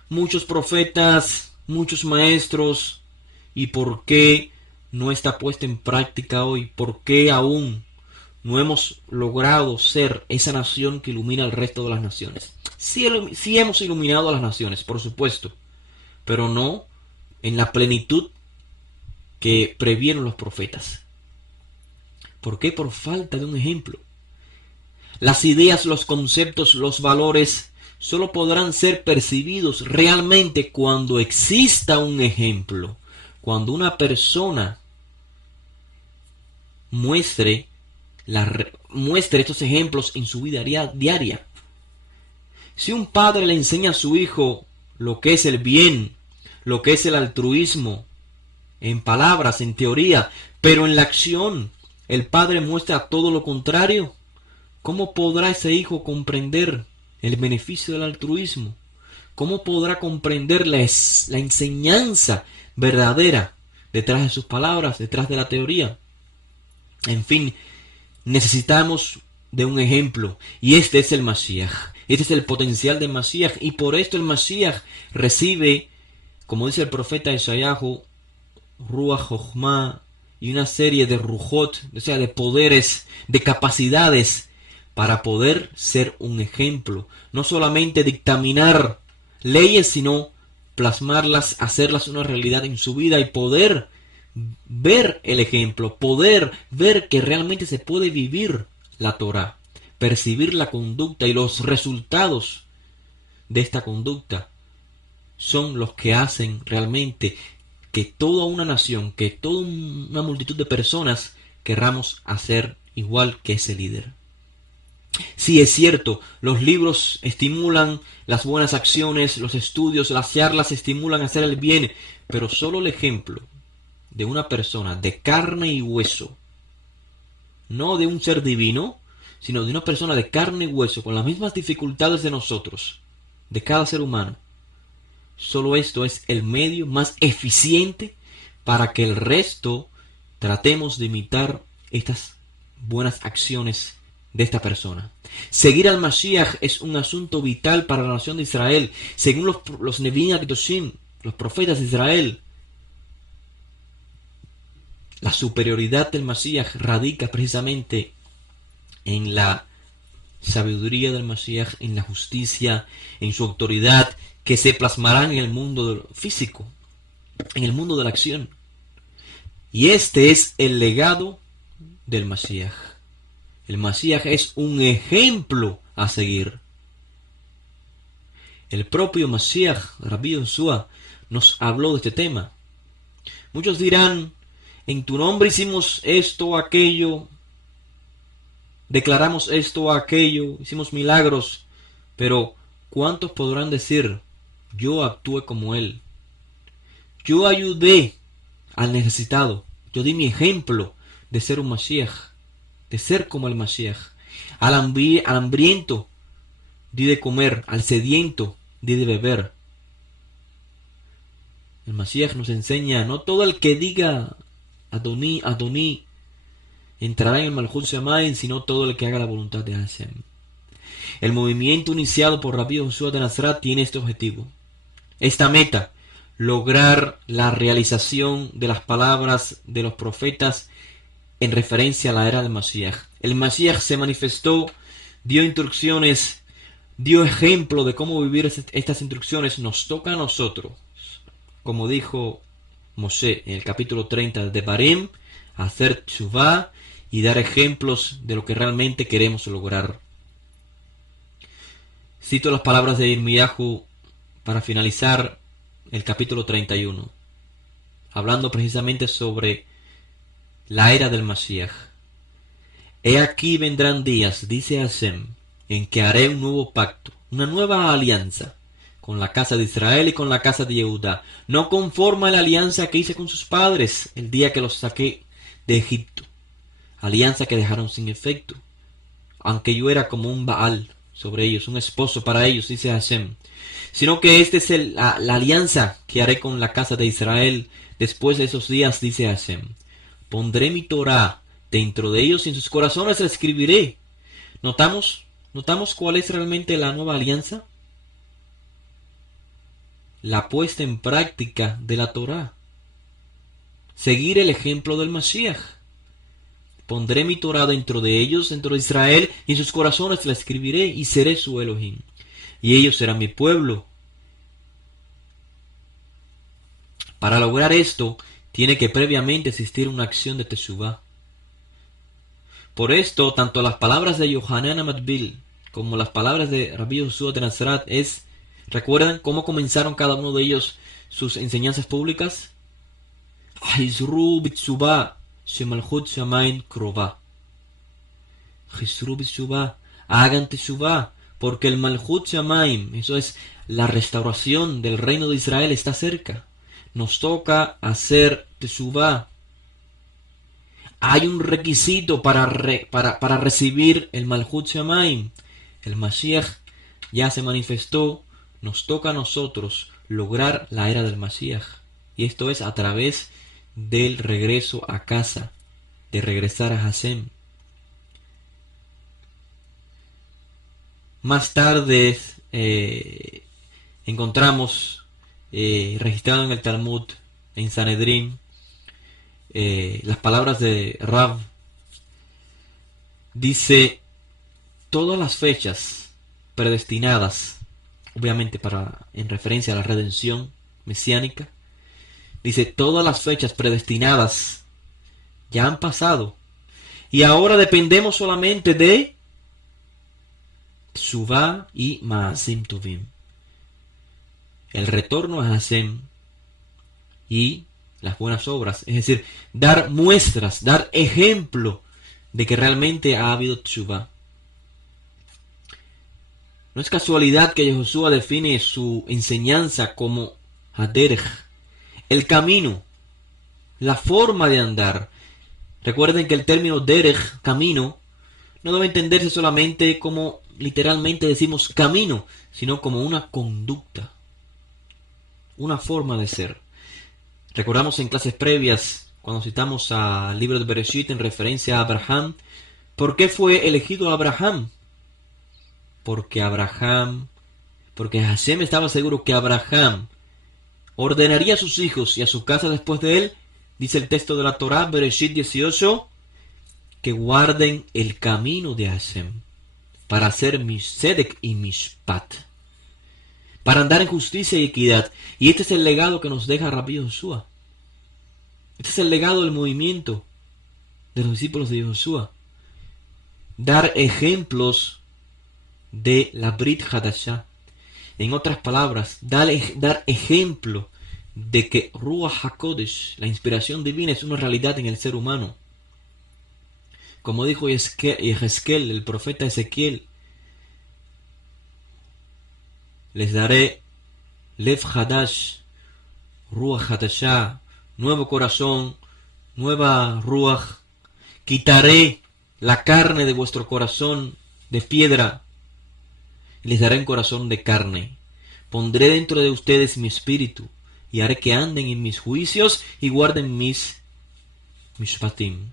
Muchos profetas, muchos maestros. ¿Y por qué no está puesta en práctica hoy? ¿Por qué aún no hemos logrado ser esa nación que ilumina al resto de las naciones? Sí hemos iluminado a las naciones, por supuesto, pero no en la plenitud que previeron los profetas. ¿Por qué? Por falta de un ejemplo. Las ideas, los conceptos, los valores solo podrán ser percibidos realmente cuando exista un ejemplo, cuando una persona muestre estos ejemplos en su vida diaria. Si un padre le enseña a su hijo lo que es el bien, lo que es el altruismo, en palabras, en teoría, pero en la acción el padre muestra todo lo contrario, ¿cómo podrá ese hijo comprender el beneficio del altruismo? ¿Cómo podrá comprender la enseñanza verdadera detrás de sus palabras, detrás de la teoría? En fin, necesitamos de un ejemplo, y este es el Mashiach. Este es el potencial del Mashiach, y por esto el Mashiach recibe, como dice el profeta Isayahu, Ruach Jochma, y una serie de rujot, o sea, de poderes, de capacidades, para poder ser un ejemplo. No solamente dictaminar leyes, sino plasmarlas, hacerlas una realidad en su vida y poder ver el ejemplo, poder ver que realmente se puede vivir la Torah, percibir la conducta y los resultados de esta conducta son los que hacen realmente que toda una nación, que toda una multitud de personas querramos hacer igual que ese líder. Sí, es cierto, los libros estimulan las buenas acciones, los estudios, las charlas estimulan a hacer el bien, pero solo el ejemplo de una persona de carne y hueso, no de un ser divino, sino de una persona de carne y hueso, con las mismas dificultades de nosotros, de cada ser humano. Solo esto es el medio más eficiente para que el resto tratemos de imitar estas buenas acciones de esta persona. Seguir al Mashiach es un asunto vital para la nación de Israel. Según los Nevi'im Kedoshim, los profetas de Israel, la superioridad del Mashiach radica precisamente en la sabiduría del Mashiach, en la justicia, en su autoridad, que se plasmarán en el mundo físico, en el mundo de la acción. Y este es el legado del Mashiach. El Mashiach es un ejemplo a seguir. El propio Mashiach, Rabbi Yoshua, nos habló de este tema. Muchos dirán, en tu nombre hicimos esto o aquello, declaramos esto o aquello, hicimos milagros, pero ¿cuántos podrán decir, yo actué como él? Yo ayudé al necesitado, yo di mi ejemplo de ser un Mashiach, de ser como el Mashiach. Al hambriento di de comer, al sediento di de beber. El Mashiach nos enseña, no todo el que diga Adoní, Adoní, entrará en el Malchut Shamayim, sino todo el que haga la voluntad de Hashem. El movimiento iniciado por Rabbi Yoshua de Nazaret tiene este objetivo, esta meta: lograr la realización de las palabras de los profetas en referencia a la era del Mashiach. El Mashiach se manifestó, dio instrucciones, dio ejemplo de cómo vivir estas instrucciones. Nos toca a nosotros, como dijo Moshe en el capítulo 30 de Devarim, hacer teshuvá y dar ejemplos de lo que realmente queremos lograr. Cito las palabras de Irmiyahu para finalizar el capítulo 31, hablando precisamente sobre la era del Mashiach. He aquí vendrán días, dice Hashem, en que haré un nuevo pacto, una nueva alianza con la casa de Israel y con la casa de Yehudá, no conforme a la alianza que hice con sus padres el día que los saqué de Egipto, alianza que dejaron sin efecto, aunque yo era como un Baal sobre ellos, un esposo para ellos, dice Hashem, sino que esta es la alianza que haré con la casa de Israel después de esos días, dice Hashem. Pondré mi Torah dentro de ellos y en sus corazones la escribiré. ¿Notamos cuál es realmente la nueva alianza? La puesta en práctica de la Torah. Seguir el ejemplo del Mashiach. Pondré mi Torah dentro de ellos, dentro de Israel, y en sus corazones la escribiré y seré su Elohim. Y ellos serán mi pueblo. Para lograr esto, tiene que previamente existir una acción de Teshuvah. Por esto, tanto las palabras de Yohanan Amatbil como las palabras de Rabbi Yoshua de Nazaret ¿recuerdan cómo comenzaron cada uno de ellos sus enseñanzas públicas? Hizru b'teshuvah shemalchut shamayim krova. Hizru b'teshuvah, hagan Teshuvah, porque el Malchut Shamayim, eso es la restauración del reino de Israel, está cerca. Nos toca hacer Teshuvah. Hay un requisito para recibir el Malchut Shamayim. El Mashiach ya se manifestó. Nos toca a nosotros lograr la era del Mashiach. Y esto es a través del regreso a casa, de regresar a Hashem. Más tarde encontramos registrado en el Talmud, en Sanedrín, las palabras de Rav. Dice, todas las fechas predestinadas, obviamente en referencia a la redención mesiánica, dice, todas las fechas predestinadas ya han pasado y ahora dependemos solamente de Teshuvah y Maasim Tovim, el retorno a Hashem y las buenas obras, es decir, dar muestras, dar ejemplo de que realmente ha habido Teshuvah. No es casualidad que Yoshua define su enseñanza como Haderech, el camino, la forma de andar. Recuerden que el término Derech, camino, no debe entenderse solamente como literalmente decimos camino, sino como una conducta, una forma de ser. Recordamos en clases previas, cuando citamos al libro de Bereshit en referencia a Abraham, ¿por qué fue elegido Abraham? Porque Hashem estaba seguro que Abraham ordenaría a sus hijos y a su casa después de él, dice el texto de la Torah, Bereshit 18, que guarden el camino de Hashem, para hacer Sedek y Mishpat, para andar en justicia y equidad. Y este es el legado que nos deja Rabbi Yoshua. Este es el legado del movimiento de los discípulos de Yoshua. Dar ejemplos de la Brit Hadashah. En otras palabras, dar ejemplo de que Ruach HaKodesh, la inspiración divina, es una realidad en el ser humano. Como dijo Ezequiel, el profeta Ezequiel, les daré Lev Hadash, Ruach Hadashah, nuevo corazón, nueva Ruach. Quitaré la carne de vuestro corazón de piedra y les daré un corazón de carne. Pondré dentro de ustedes mi espíritu y haré que anden en mis juicios y guarden mis mishpatim.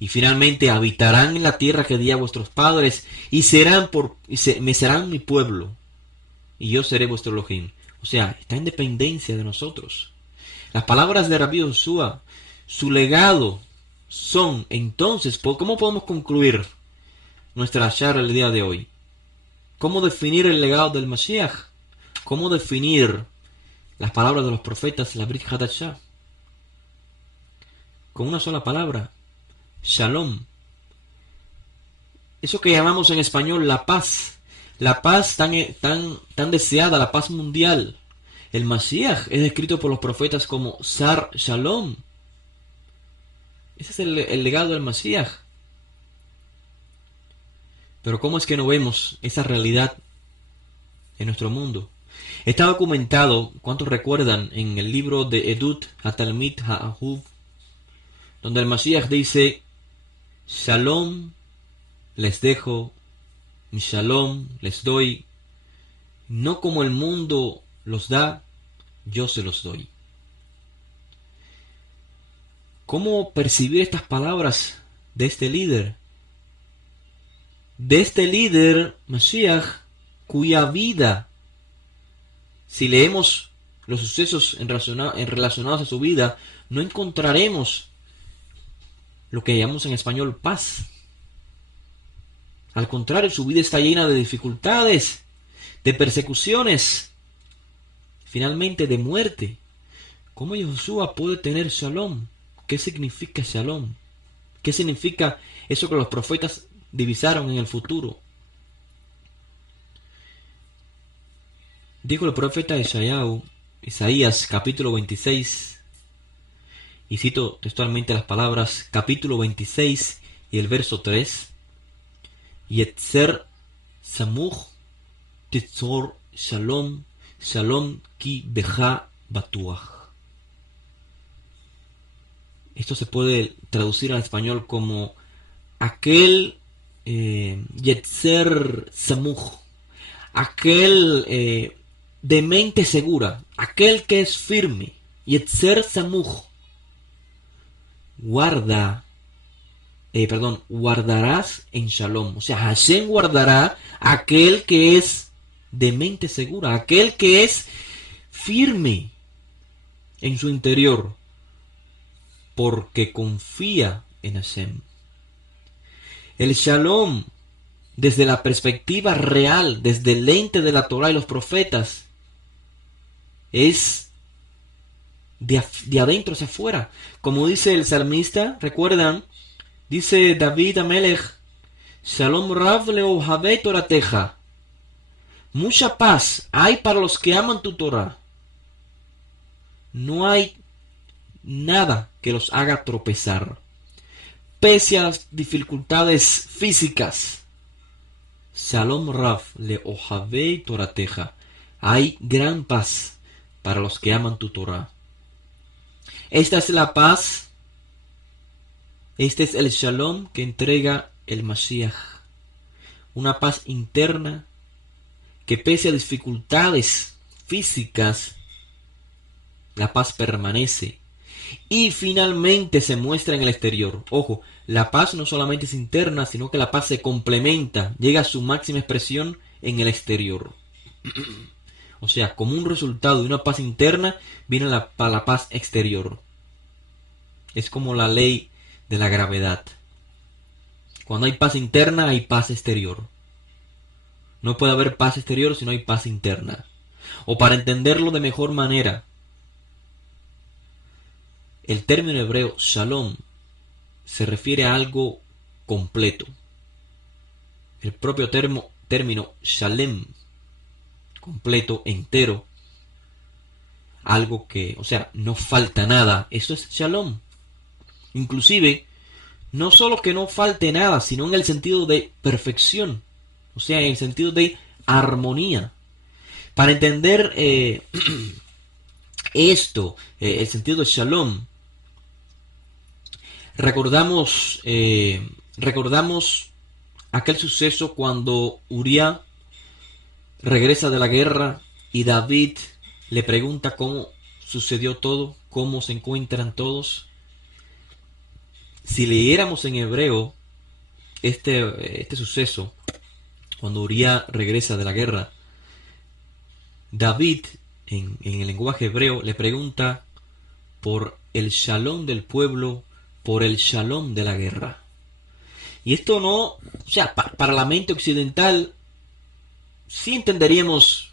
Y finalmente habitarán en la tierra que di a vuestros padres y me serán mi pueblo y yo seré vuestro Elohim. O sea, está en dependencia de nosotros. Las palabras de Rabbi Yoshua, su legado, son entonces, ¿cómo podemos concluir nuestra charla el día de hoy? ¿Cómo definir el legado del Mashiach? ¿Cómo definir las palabras de los profetas, la Brit Hadashah? Con una sola palabra: Shalom. Eso que llamamos en español la paz tan deseada, la paz mundial. El Mashiach es descrito por los profetas como Sar Shalom. Ese es el legado del Mashiach. Pero ¿cómo es que no vemos esa realidad en nuestro mundo? Está documentado, ¿cuántos recuerdan? En el libro de Edut HaTalmid HaAhuv, donde el Mashiach dice: Shalom les dejo, mi shalom les doy, no como el mundo los da, yo se los doy. ¿Cómo percibir estas palabras de este líder? De este líder, Mashiach, cuya vida, si leemos los sucesos relacionados a su vida, no encontraremos lo que llamamos en español paz. Al contrario, su vida está llena de dificultades, de persecuciones, finalmente de muerte. ¿Cómo Yoshua puede tener shalom? ¿Qué significa shalom? ¿Qué significa eso que los profetas divisaron en el futuro? Dijo el profeta Isaías capítulo 26, y cito textualmente las palabras, capítulo 26 y el verso 3: Yetzer samuch titzor shalom, shalom ki beja batuach. Esto se puede traducir al español como aquel Yetzer samuch, aquel de mente segura, aquel que es firme. Yetzer samuch, guardarás en shalom. O sea, Hashem guardará a aquel que es de mente segura, aquel que es firme en su interior, porque confía en Hashem. El shalom, desde la perspectiva real, desde el lente de la Torah y los profetas, es de adentro hacia afuera. Como dice el salmista, ¿recuerdan? Dice David Amelech: Shalom Rav leohavei Torateja. Mucha paz hay para los que aman tu Torah. No hay nada que los haga tropezar. Pese a las dificultades físicas, Shalom Rav leohavei Torateja. Hay gran paz para los que aman tu Torah. Esta es la paz, este es el shalom que entrega el Mashiach. Una paz interna que, pese a dificultades físicas, la paz permanece y finalmente se muestra en el exterior. Ojo, la paz no solamente es interna, sino que la paz se complementa, llega a su máxima expresión en el exterior. O sea, como un resultado de una paz interna, viene la paz exterior. Es como la ley de la gravedad. Cuando hay paz interna, hay paz exterior. No puede haber paz exterior si no hay paz interna. O para entenderlo de mejor manera, el término hebreo shalom se refiere a algo completo. El propio término shalem, completo, entero, algo que, o sea, no falta nada, eso es shalom. Inclusive, no solo que no falte nada, sino en el sentido de perfección, o sea, en el sentido de armonía. Para entender esto, el sentido de shalom, recordamos aquel suceso cuando Uría regresa de la guerra y David le pregunta cómo sucedió todo, cómo se encuentran todos. Si leyéramos en hebreo este suceso, cuando Uría regresa de la guerra, David, en el lenguaje hebreo, le pregunta por el shalom del pueblo, por el shalom de la guerra. Y esto no, o sea, para la mente occidental, sí entenderíamos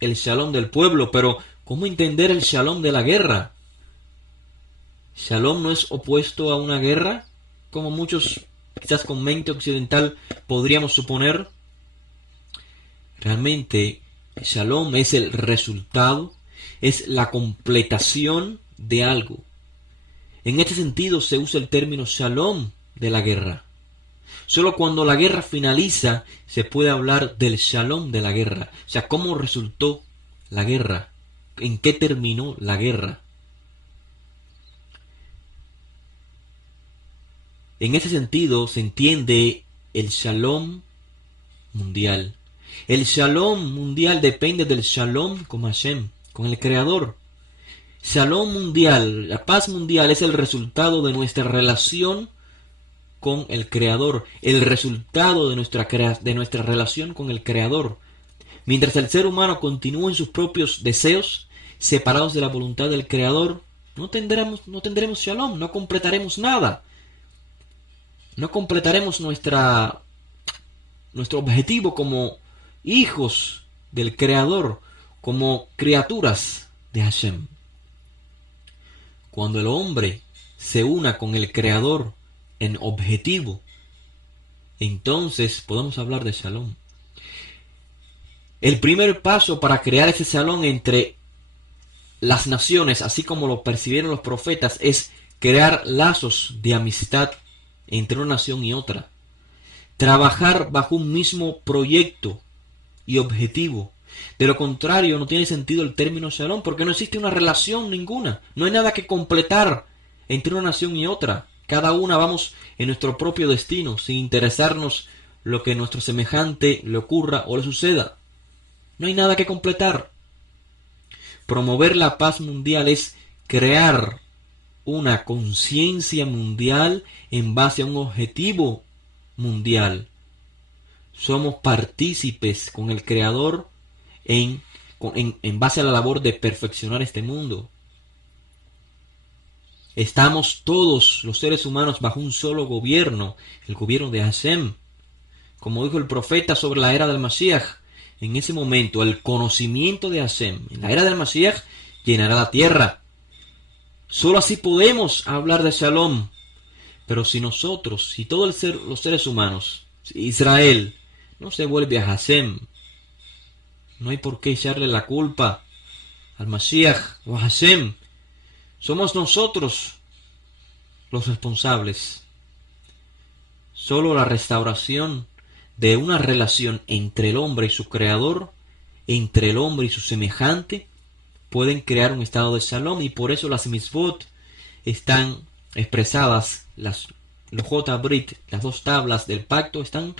el shalom del pueblo, pero ¿cómo entender el shalom de la guerra? Shalom no es opuesto a una guerra, como muchos, quizás con mente occidental, podríamos suponer. Realmente, shalom es el resultado, es la completación de algo. En este sentido se usa el término shalom de la guerra. Solo cuando la guerra finaliza se puede hablar del shalom de la guerra. O sea, cómo resultó la guerra, en qué terminó la guerra. En ese sentido se entiende el shalom mundial. El shalom mundial depende del shalom con Hashem, con el Creador. Shalom mundial, la paz mundial es el resultado de nuestra relación con el Creador, el resultado de nuestra relación con el Creador. Mientras el ser humano continúa en sus propios deseos, separados de la voluntad del Creador, no tendremos shalom, no completaremos nada. No completaremos nuestro objetivo como hijos del Creador, como criaturas de Hashem. Cuando el hombre se una con el Creador en objetivo, entonces podemos hablar de shalom. El primer paso para crear ese shalom entre las naciones, así como lo percibieron los profetas, es crear lazos de amistad entre una nación y otra. Trabajar bajo un mismo proyecto y objetivo. De lo contrario, no tiene sentido el término shalom, porque no existe una relación ninguna. No hay nada que completar entre una nación y otra. Cada una vamos en nuestro propio destino, sin interesarnos lo que a nuestro semejante le ocurra o le suceda. No hay nada que completar. Promover la paz mundial es crear una conciencia mundial en base a un objetivo mundial. Somos partícipes con el Creador en base a la labor de perfeccionar este mundo. Estamos todos los seres humanos bajo un solo gobierno, el gobierno de Hashem. Como dijo el profeta sobre la era del Mashiach, en ese momento el conocimiento de Hashem, en la era del Mashiach, llenará la tierra. Solo así podemos hablar de Shalom. Pero si nosotros, si todos los seres humanos, si Israel no se vuelve a Hashem, no hay por qué echarle la culpa al Mashiach o a Hashem. Somos nosotros los responsables. Solo la restauración de una relación entre el hombre y su creador, entre el hombre y su semejante, pueden crear un estado de shalom, y por eso las mitzvot están expresadas, los Lojot Brit, las dos tablas del pacto, están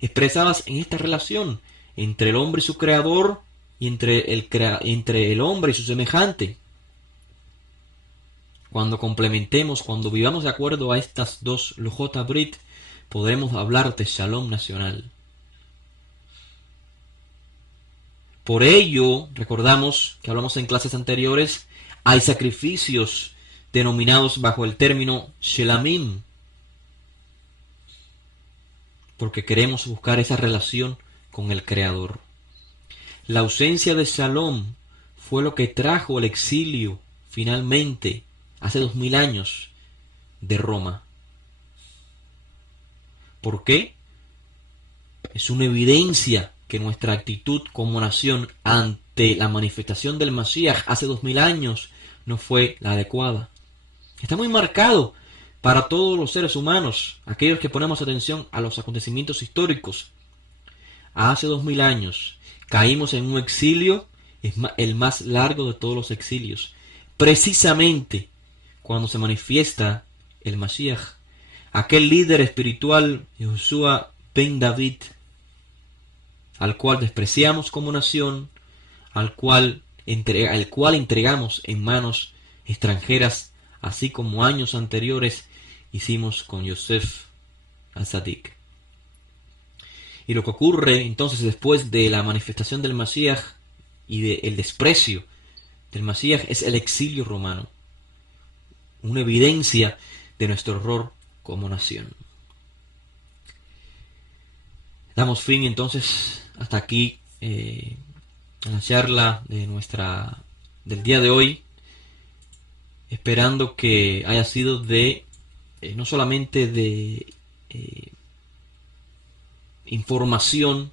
expresadas en esta relación entre el hombre y su creador y entre el hombre y su semejante. Cuando complementemos, cuando vivamos de acuerdo a estas dos Lojot Brit, podremos hablar de Shalom nacional. Por ello, recordamos que hablamos en clases anteriores, hay sacrificios denominados bajo el término Shelamim. porque queremos buscar esa relación con el Creador. La ausencia de Shalom fue lo que trajo el exilio finalmente hace 2000 años de Roma. ¿Por qué? Es una evidencia que nuestra actitud como nación ante la manifestación del Mashiach hace 2000 años no fue la adecuada. Está muy marcado para todos los seres humanos, aquellos que ponemos atención a los acontecimientos históricos. Hace 2000 años caímos en un exilio, el más largo de todos los exilios, precisamente cuando se manifiesta el Mashiach, aquel líder espiritual, Yehoshua ben David, al cual despreciamos como nación, el cual entregamos en manos extranjeras, así como años anteriores hicimos con Yosef al-Sadik. Y lo que ocurre entonces después de la manifestación del Mashiach y del desprecio del Mashiach es el exilio romano, una evidencia de nuestro error como nación. Damos fin entonces hasta aquí a la charla del día de hoy, esperando que haya sido no solamente de información,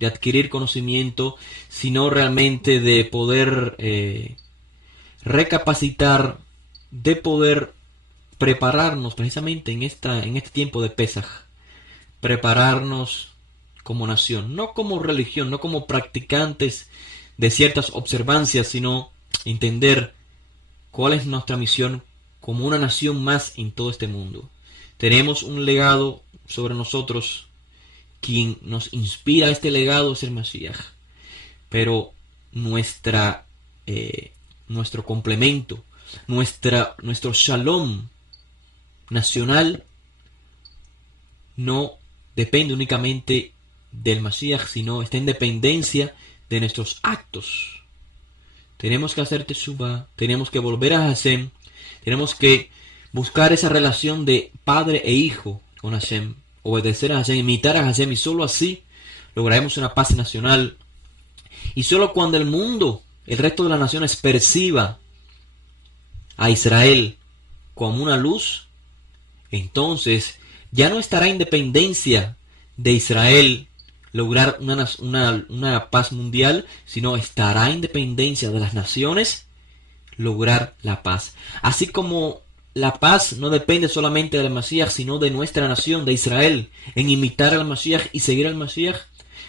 de adquirir conocimiento, sino realmente de poder recapacitar, de poder prepararnos precisamente en este tiempo de Pesaj, prepararnos como nación, no como religión, no como practicantes de ciertas observancias, sino entender cuál es nuestra misión como una nación más en todo este mundo. Tenemos un legado sobre nosotros. Quien nos inspira este legado es el Mashiach, pero nuestro complemento, nuestro shalom nacional no depende únicamente del Mashiach, sino está en dependencia de nuestros actos. Tenemos que hacer teshuvah, tenemos que volver a Hashem, tenemos que buscar esa relación de padre e hijo con Hashem, obedecer a Hashem, imitar a Hashem, y solo así lograremos una paz nacional. Y solo cuando el mundo, el resto de las naciones, perciba a Israel como una luz, entonces ya no estará en dependencia de Israel lograr una paz mundial, sino estará en dependencia de las naciones lograr la paz. Así como la paz no depende solamente del Mashiach, sino de nuestra nación, de Israel, en imitar al Mashiach y seguir al Mashiach.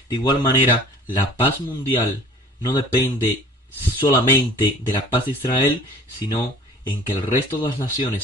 De igual manera, la paz mundial no depende solamente de la paz de Israel, sino en que el resto de las naciones